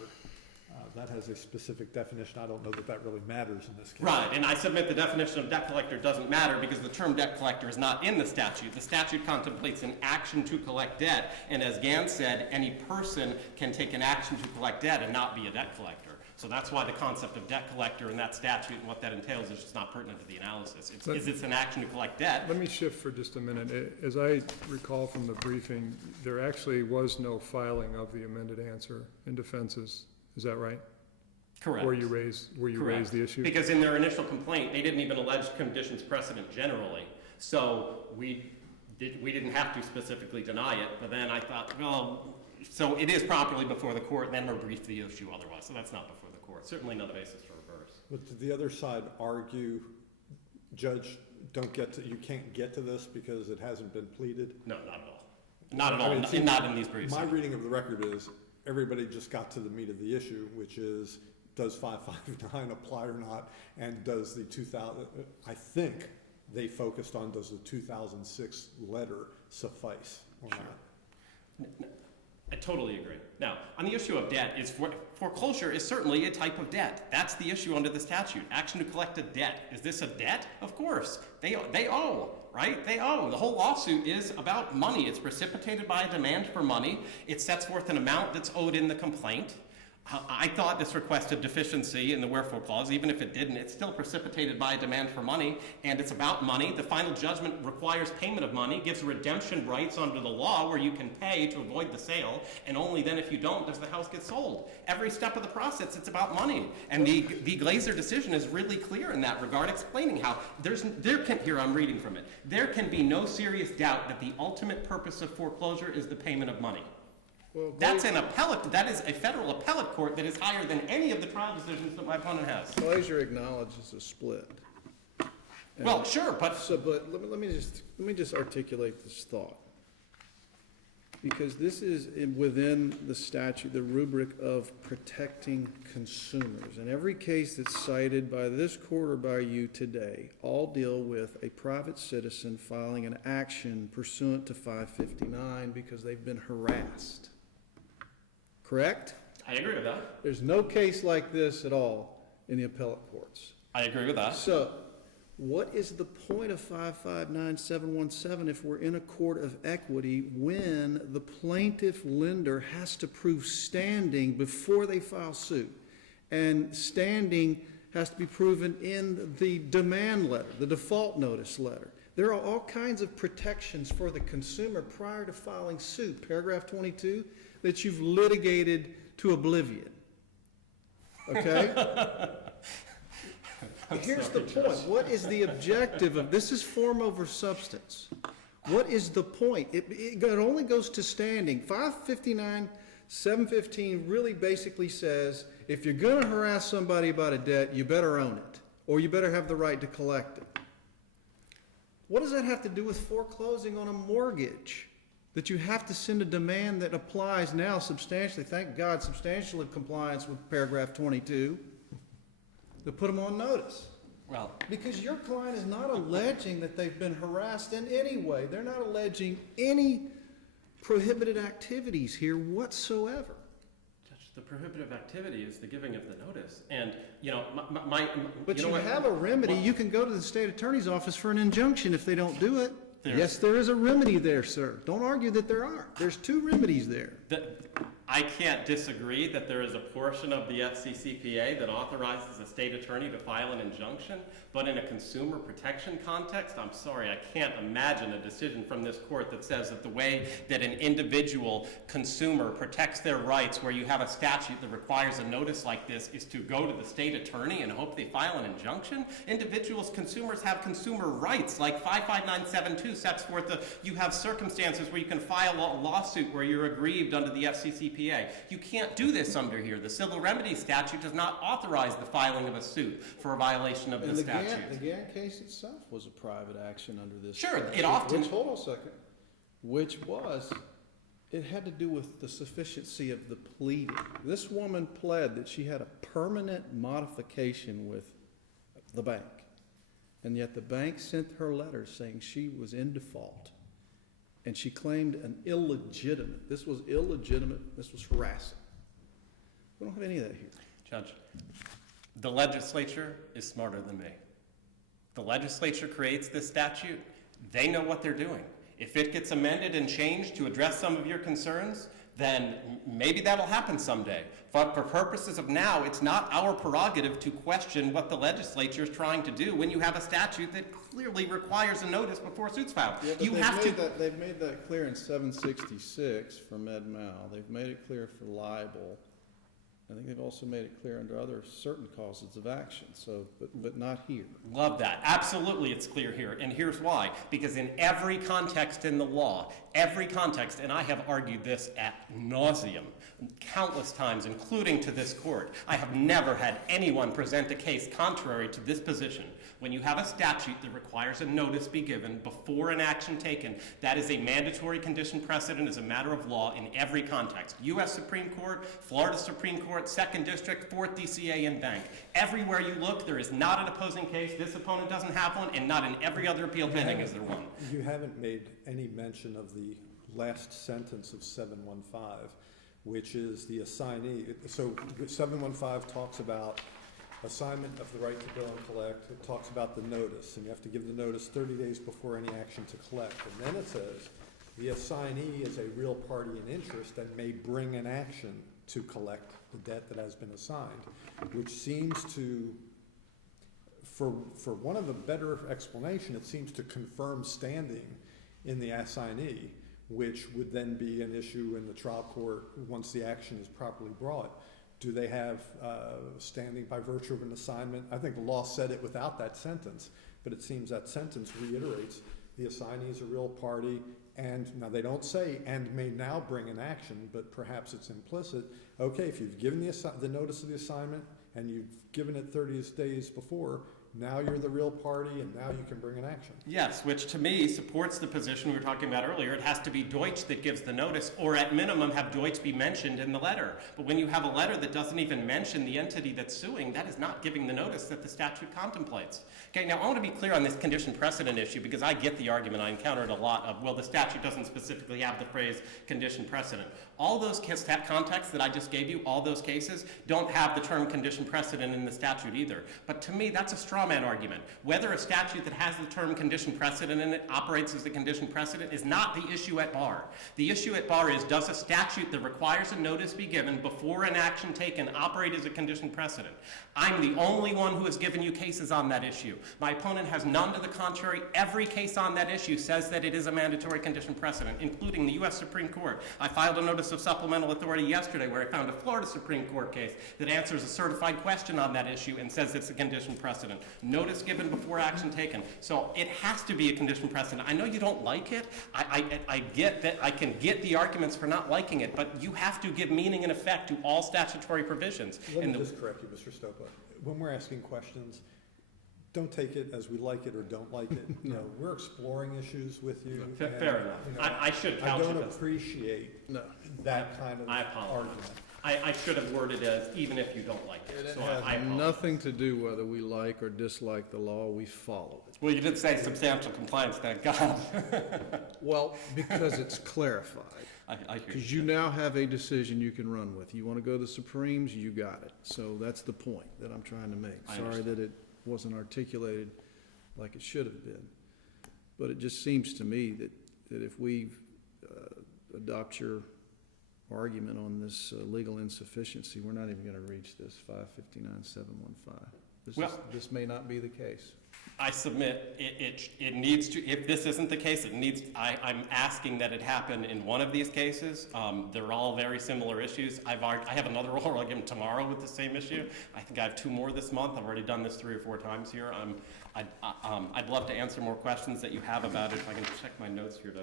that has a specific definition. I don't know that that really matters in this case. Right, and I submit the definition of debt collector doesn't matter because the term debt collector is not in the statute. The statute contemplates an action to collect debt, and as Gans said, any person can take an action to collect debt and not be a debt collector. So that's why the concept of debt collector in that statute and what that entails is just not pertinent to the analysis. It's an action to collect debt. Let me shift for just a minute. As I recall from the briefing, there actually was no filing of the amended answer in defenses. Is that right? Correct. Where you raised the issue? Because in their initial complaint, they didn't even allege conditions precedent generally. So we didn't have to specifically deny it, but then I thought, well, so it is properly before the court, then we'll brief the issue otherwise. So that's not before the court. Certainly not a basis for reverse. But did the other side argue, Judge, you can't get to this because it hasn't been pleaded? No, not at all. Not at all, I mean, not in these briefs. My reading of the record is everybody just got to the meat of the issue, which is, does 559 apply or not? And does the 2000, I think they focused on, does the 2006 letter suffice or not? I totally agree. Now, on the issue of debt, foreclosure is certainly a type of debt. That's the issue under the statute. Action to collect a debt. Is this a debt? Of course. They owe, right? They owe. The whole lawsuit is about money. It's precipitated by a demand for money. It sets forth an amount that's owed in the complaint. I thought this requested deficiency in the wherefore clause. Even if it didn't, it's still precipitated by a demand for money, and it's about money. The final judgment requires payment of money, gives redemption rights under the law where you can pay to avoid the sale, and only then if you don't does the house get sold. Every step of the process, it's about money. And the Glazer decision is really clear in that regard, explaining how here I'm reading from it, there can be no serious doubt that the ultimate purpose of foreclosure is the payment of money. Well, That is a federal appellate court that is higher than any of the trial decisions that my opponent has. Glazer acknowledges a split. Well, sure, but But let me just articulate this thought. Because this is within the statute, the rubric of protecting consumers. And every case that's cited by this court or by you today all deal with a private citizen filing an action pursuant to 559 because they've been harassed. Correct? I agree with that. There's no case like this at all in the appellate courts. I agree with that. So, what is the point of 559717 if we're in a court of equity when the plaintiff lender has to prove standing before they file suit? And standing has to be proven in the demand letter, the default notice letter. There are all kinds of protections for the consumer prior to filing suit, paragraph 22, that you've litigated to oblivion. Okay? Here's the point. What is the objective of this? Is form over substance. What is the point? It only goes to standing. 559-715 really basically says if you're going to harass somebody about a debt, you better own it, or you better have the right to collect it. What does that have to do with foreclosing on a mortgage? That you have to send a demand that applies now substantially, thank God, substantial compliance with paragraph 22, to put them on notice. Well, Because your client is not alleging that they've been harassed in any way. They're not alleging any prohibited activities here whatsoever. Judge, the prohibitive activity is the giving of the notice. And, But you have a remedy. You can go to the state attorney's office for an injunction if they don't do it. Yes, there is a remedy there, sir. Don't argue that there aren't. There's two remedies there. I can't disagree that there is a portion of the FCCPA that authorizes a state attorney to file an injunction, but in a consumer protection context, I'm sorry, I can't imagine a decision from this court that says that the way that an individual consumer protects their rights, where you have a statute that requires a notice like this, is to go to the state attorney and hope they file an injunction. Consumers have consumer rights, like 55972 sets forth you have circumstances where you can file a lawsuit where you're aggrieved under the FCCPA. You can't do this under here. The civil remedies statute does not authorize the filing of a suit for a violation of the statute. The Gann case itself was a private action under this. Sure, statute, it often... hold on a second. It had to do with the sufficiency of the pleading. This woman pled that she had a permanent modification with the bank. And yet the bank sent her letters saying she was in default. And she claimed this was illegitimate, this was harassing. We don't have any of that here. Judge, the legislature is smarter than me. The legislature creates this statute. They know what they're doing. If it gets amended and changed to address some of your concerns, then maybe that'll happen someday. But for purposes of now, it's not our prerogative to question what the legislature is trying to do when you have a statute that clearly requires a notice before suit's filed. Yeah, but they've made that clear in 766 for Med Mal. They've made it clear for libel. I think they've also made it clear under other certain causes of action, but not here. Love that. Absolutely, it's clear here. And here's why. Because in every context in the law, every context, and I have argued this ad nauseum countless times, including to this court, I have never had anyone present a case contrary to this position. When you have a statute that requires a notice be given before an action taken, that is a mandatory condition precedent as a matter of law in every context. U.S. Supreme Court, Florida Supreme Court, 2nd District, 4th DCA, and Bank. Everywhere you look, there is not an opposing case. This opponent doesn't have one, and not in every other appeal pending is there one. You haven't made any mention of the last sentence of 715, which is the assignee. So 715 talks about assignment of the right to bill and collect. It talks about the notice, and you have to give the notice 30 days before any action to collect. And then it says the assignee is a real party in interest and may bring an action to collect the debt that has been assigned, which seems to, for one of the better explanation, it seems to confirm standing in the assignee, which would then be an issue in the trial court once the action is properly brought. Do they have standing by virtue of an assignment? I think the law said it without that sentence, but it seems that sentence reiterates the assignee is a real party, and now they don't say and may now bring an action, but perhaps it's implicit. Okay, if you've given the notice of the assignment and you've given it 30 days before, now you're the real party, and now you can bring an action. Yes, which to me supports the position we were talking about earlier. It has to be Deutsch that gives the notice, or at minimum have Deutsch be mentioned in the letter. But when you have a letter that doesn't even mention the entity that's suing, that is not giving the notice that the statute contemplates. Okay, now I want to be clear on this condition precedent issue, because I get the argument. I encountered a lot of, well, the statute doesn't specifically have the phrase condition precedent. All those contexts that I just gave you, all those cases, don't have the term condition precedent in the statute either. But to me, that's a straw man argument. Whether a statute that has the term condition precedent in it operates as a condition precedent is not the issue at bar. The issue at bar is, does a statute that requires a notice be given before an action taken operate as a condition precedent? I'm the only one who has given you cases on that issue. My opponent has none to the contrary. Every case on that issue says that it is a mandatory condition precedent, including the U.S. Supreme Court. I filed a notice of supplemental authority yesterday where I found a Florida Supreme Court case that answers a certified question on that issue and says it's a condition precedent. Notice given before action taken. So it has to be a condition precedent. I know you don't like it. I get that. I can get the arguments for not liking it, but you have to give meaning and effect to all statutory provisions. Let me just correct you, Mr. Stopa. When we're asking questions, don't take it as we like it or don't like it. You know, we're exploring issues with you. Fair enough. You know, I should couch I don't it. appreciate that kind of I apologize. argument. I should have worded it as even if you don't like it. It So has I apologize. nothing to do whether we like or dislike the law, we follow it. Well, you did say substantial compliance, thank God. Well, because it's clarified. I hear Because you now have a decision you can run with. You want to go to the Supremes, you got it. So that's the point that I'm trying to make. I Sorry understand. that it wasn't articulated like it should have been. But it just seems to me that if we adopt your argument on this legal insufficiency, we're not even going to reach this 559-715. This may not be the case. I submit it needs to, if this isn't the case, it needs, I'm asking that it happen in one of these cases. They're all very similar issues. I have another oral argument tomorrow with the same issue. I think I have 2 more this month. I've already done this 3 or 4 times here. I'd love to answer more questions that you have about it. If I can check my notes here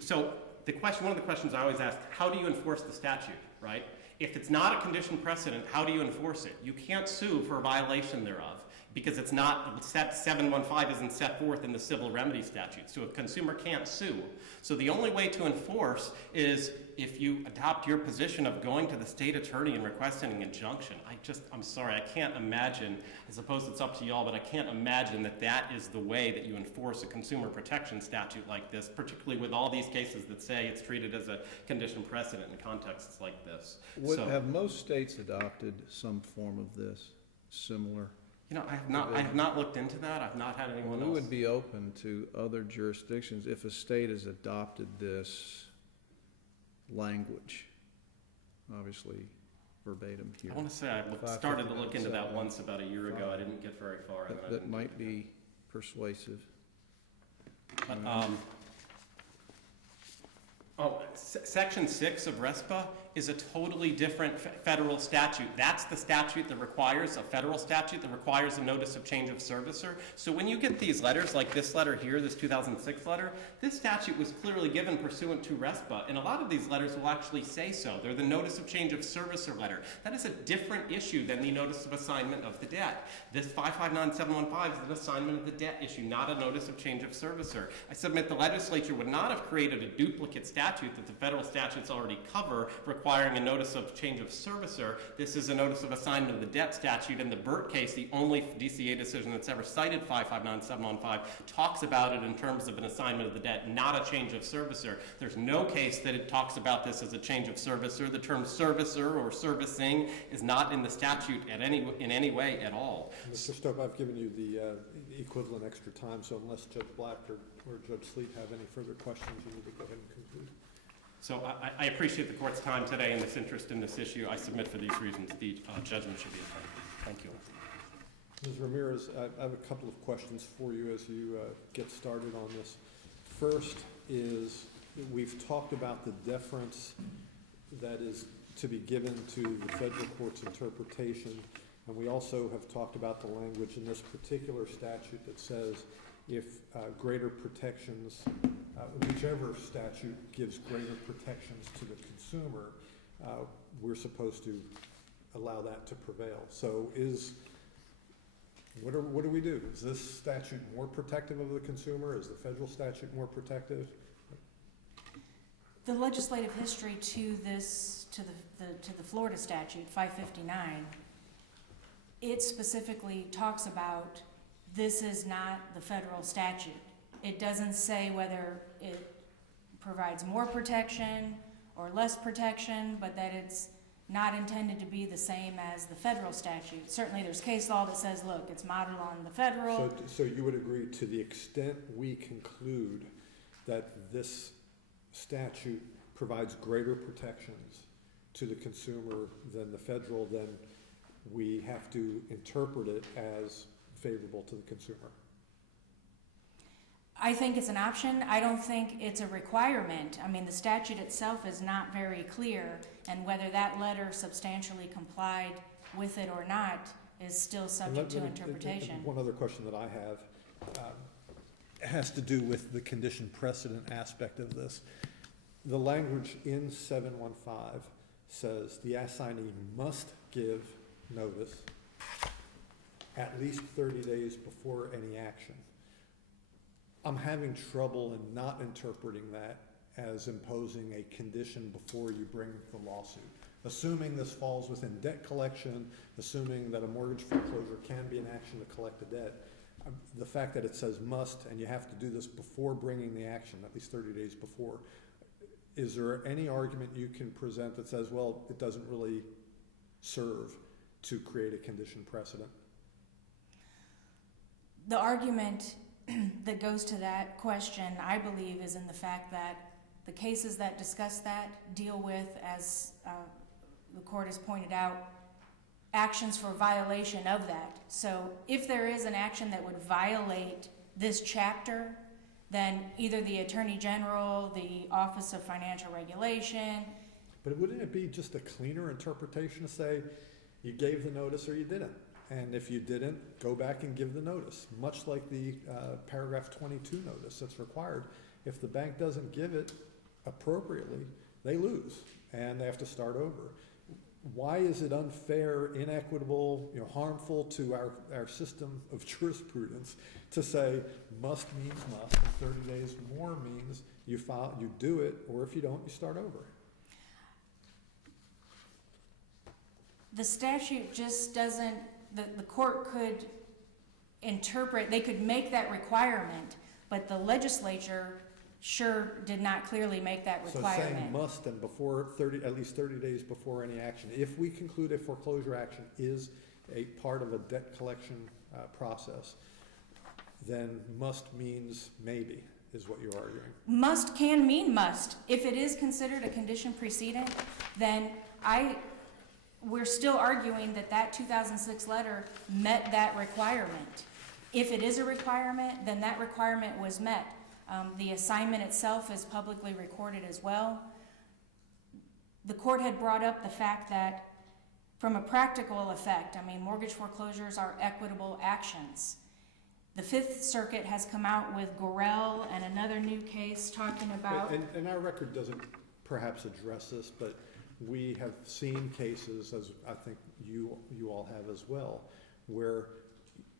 so the question, one of the questions I always ask, how do you enforce the statute, right? If it's not a condition precedent, how do you enforce it? You can't sue for a violation thereof, because it's not, 715 isn't set forth in the civil remedy statute, so a consumer can't sue. So the only way to enforce is if you adopt your position of going to the state attorney and requesting an injunction. I'm sorry, I can't imagine, I suppose it's up to y'all, but I can't imagine that that is the way that you enforce a consumer protection statute like this, particularly with all these cases that say it's treated as a condition precedent in contexts like this. Have most states adopted some form of this, similar? You know, I have not looked into that. I've not had anyone else. We would be open to other jurisdictions if a state has adopted this language, obviously verbatim here. I want to say I started to look into that once about a year ago. I didn't get very far. That might be persuasive. But, Section 6 of RESPA is a totally different federal statute. That's the statute that requires, a federal statute that requires a notice of change of servicer. So when you get these letters, like this letter here, this 2006 letter, this statute was clearly given pursuant to RESPA, and a lot of these letters will actually say so. They're the notice of change of servicer letter. That is a different issue than the notice of assignment of the debt. This 559715 is an assignment of the debt issue, not a notice of change of servicer. I submit the legislature would not have created a duplicate statute that the federal statutes already cover, requiring a notice of change of servicer. This is a notice of assignment of the debt statute. In the Burt case, the only DCA decision that's ever cited 559715 talks about it in terms of an assignment of the debt, not a change of servicer. There's no case that it talks about this as a change of servicer. The term servicer or servicing is not in the statute in any way at all. Mr. Stope, I've given you the equivalent extra time, so unless Judge Black or Judge Sleet have any further questions, you need to go ahead and conclude. So I appreciate the court's time today and this interest in this issue. I submit for these reasons the judgment should be affirmed. Thank you. Ms. Ramirez, I have a couple of questions for you as you get started on this. First is, we've talked about the deference that is to be given to the federal court's interpretation, and we also have talked about the language in this particular statute that says if greater protections, whichever statute gives greater protections to the consumer, we're supposed to allow that to prevail. So what do we do? Is this statute more protective of the consumer? Is the federal statute more protective? The legislative history to this, to the Florida statute, 559, it specifically talks about this is not the federal statute. It doesn't say whether it provides more protection or less protection, but that it's not intended to be the same as the federal statute. Certainly there's case law that says, look, it's modeled on the federal. So you would agree, to the extent we conclude that this statute provides greater protections to the consumer than the federal, then we have to interpret it as favorable to the consumer? I think it's an option. I don't think it's a requirement. I mean, the statute itself is not very clear, and whether that letter substantially complied with it or not is still subject to interpretation. One other question that I have has to do with the condition precedent aspect of this. The language in 715 says the assignee must give notice at least 30 days before any action. I'm having trouble in not interpreting that as imposing a condition before you bring the lawsuit. Assuming this falls within debt collection, assuming that a mortgage foreclosure can be an action to collect a debt, the fact that it says must and you have to do this before bringing the action, at least 30 days before, is there any argument you can present that says, well, it doesn't really serve to create a condition precedent? The argument that goes to that question, I believe, is in the fact that the cases that discuss that deal with, as the court has pointed out, actions for violation of that. So if there is an action that would violate this chapter, then either the Attorney General, the Office of Financial Regulation. But wouldn't it be just a cleaner interpretation to say you gave the notice or you didn't? And if you didn't, go back and give the notice, much like the paragraph 22 notice that's required. If the bank doesn't give it appropriately, they lose and they have to start over. Why is it unfair, inequitable, harmful to our system of jurisprudence to say must means must and 30 days more means you do it, or if you don't, you start over? The statute just doesn't, the court could interpret, they could make that requirement, but the legislature sure did not clearly make that So it's saying requirement. must and before 30, at least 30 days before any action. If we conclude a foreclosure action is a part of a debt collection process, then must means maybe, is what you're arguing. Must can mean must. If it is considered a condition precedent, then we're still arguing that that 2006 letter met that requirement. If it is a requirement, then that requirement was met. The assignment itself is publicly recorded as well. The court had brought up the fact that from a practical effect, I mean, mortgage foreclosures are equitable actions. The Fifth Circuit has come out with Gorell and another new case talking about. And our record doesn't perhaps address this, but we have seen cases, as I think you all have as well, where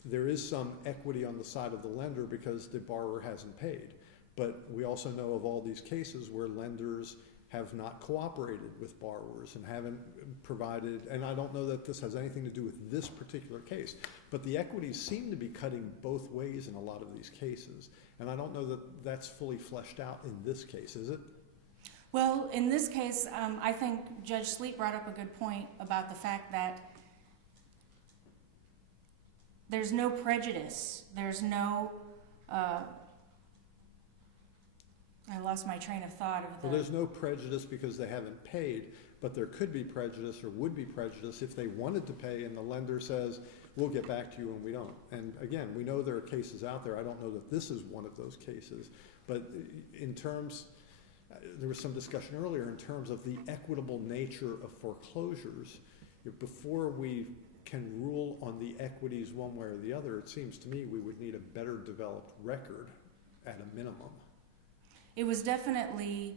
there is some equity on the side of the lender because the borrower hasn't paid. But we also know of all these cases where lenders have not cooperated with borrowers and haven't provided, and I don't know that this has anything to do with this particular case, but the equities seem to be cutting both ways in a lot of these cases. And I don't know that that's fully fleshed out in this case, is it? Well, in this case, I think Judge Sleet brought up a good point about the fact that there's no prejudice. There's no, I lost my train of thought of the. Well, there's no prejudice because they haven't paid, but there could be prejudice or would be prejudice if they wanted to pay and the lender says, we'll get back to you and we don't. And again, we know there are cases out there. I don't know that this is one of those cases, but in terms, there was some discussion earlier in terms of the equitable nature of foreclosures. Before we can rule on the equities one way or the other, it seems to me we would need a better developed record at a minimum. It was definitely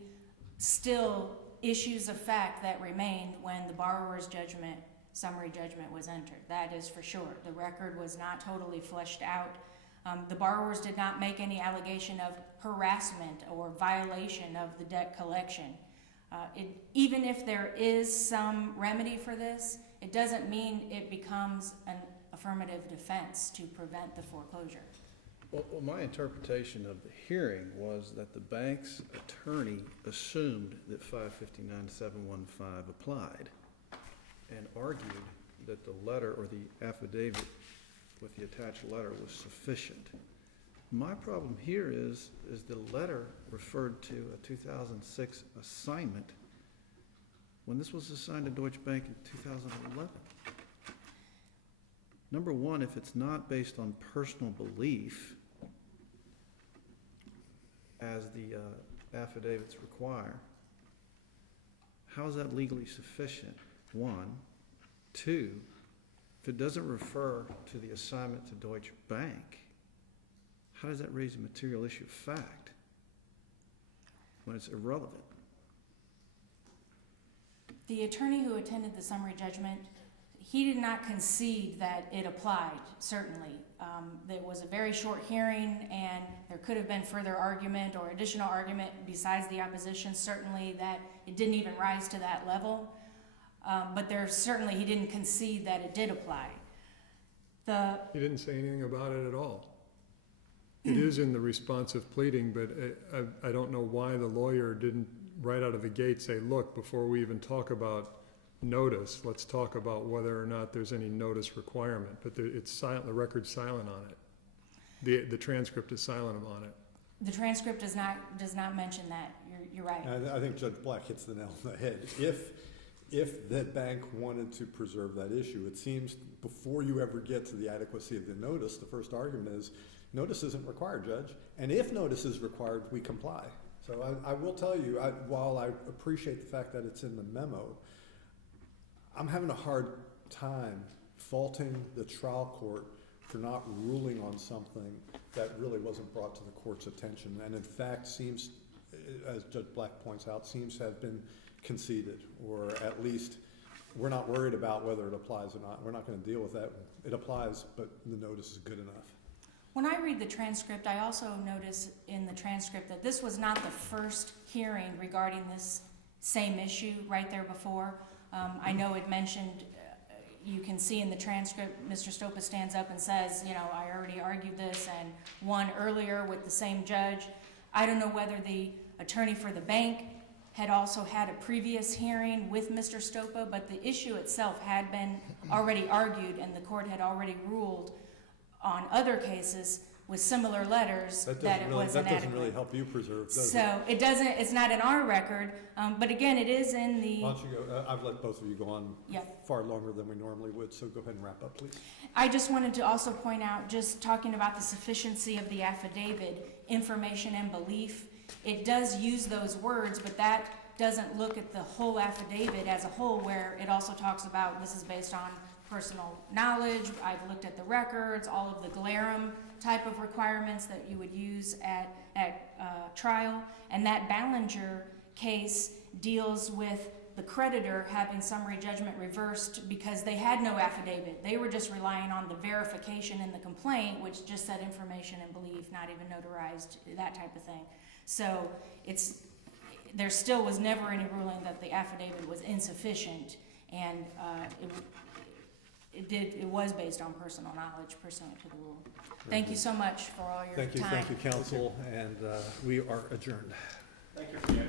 still issues of fact that remained when the borrower's judgment, summary judgment was entered. That is for sure. The record was not totally fleshed out. The borrowers did not make any allegation of harassment or violation of the debt collection. Even if there is some remedy for this, it doesn't mean it becomes an affirmative defense to prevent the foreclosure. Well, my interpretation of the hearing was that the bank's attorney assumed that 559-715 applied and argued that the letter or the affidavit with the attached letter was sufficient. My problem here is the letter referred to a 2006 assignment when this was assigned to Deutsche Bank in 2011. Number one, if it's not based on personal belief, as the affidavits require, how is that legally sufficient? One. Two, if it doesn't refer to the assignment to Deutsche Bank, how does that raise a material issue of fact when it's irrelevant? The attorney who attended the summary judgment, he did not concede that it applied, certainly. There was a very short hearing and there could have been further argument or additional argument besides the opposition, certainly that it didn't even rise to that level. But certainly he didn't concede that it did apply. He didn't say anything about it at all. It is in the responsive pleading, but I don't know why the lawyer didn't right out of the gate say, look, before we even talk about notice, let's talk about whether or not there's any notice requirement. But it's silent, the record's silent on it. The transcript is silent on it. The transcript does not mention that. You're right. I think Judge Black hits the nail on the head. If that bank wanted to preserve that issue, it seems before you ever get to the adequacy of the notice, the first argument is notice isn't required, Judge. And if notice is required, we comply. So I will tell you, while I appreciate the fact that it's in the memo, I'm having a hard time faulting the trial court for not ruling on something that really wasn't brought to the court's attention. And in fact seems, as Judge Black points out, seems to have been conceded, or at least we're not worried about whether it applies or not. We're not going to deal with that. It applies, but the notice is good enough. When I read the transcript, I also notice in the transcript that this was not the first hearing regarding this same issue right there before. I know it mentioned you can see in the transcript, Mr. Stopa stands up and says, you know, I already argued this and one earlier with the same judge. I don't know whether the attorney for the bank had also had a previous hearing with Mr. Stopa, but the issue itself had been already argued and the court had already ruled on other cases with similar letters that it was That doesn't really inadequate. help you preserve, does it? So it doesn't, it's not in our record, but again, it is in the, Why don't you go, I've let both of you go on yeah. far longer than we normally would, so go ahead and wrap up, please. I just wanted to also point out, just talking about the sufficiency of the affidavit, information and belief, it does use those words, but that doesn't look at the whole affidavit as a whole, where it also talks about this is based on personal knowledge. I've looked at the records, all of the glarum type of requirements that you would use at trial. And that Ballinger case deals with the creditor having summary judgment reversed because they had no affidavit. They were just relying on the verification in the complaint, which just said information and belief, not even notarized, that type of thing. So there still was never any ruling that the affidavit was insufficient, and it was based on personal knowledge pursuant to the rule. Thank you so much for all your time. Thank you, counsel, and we are adjourned. Thank you for the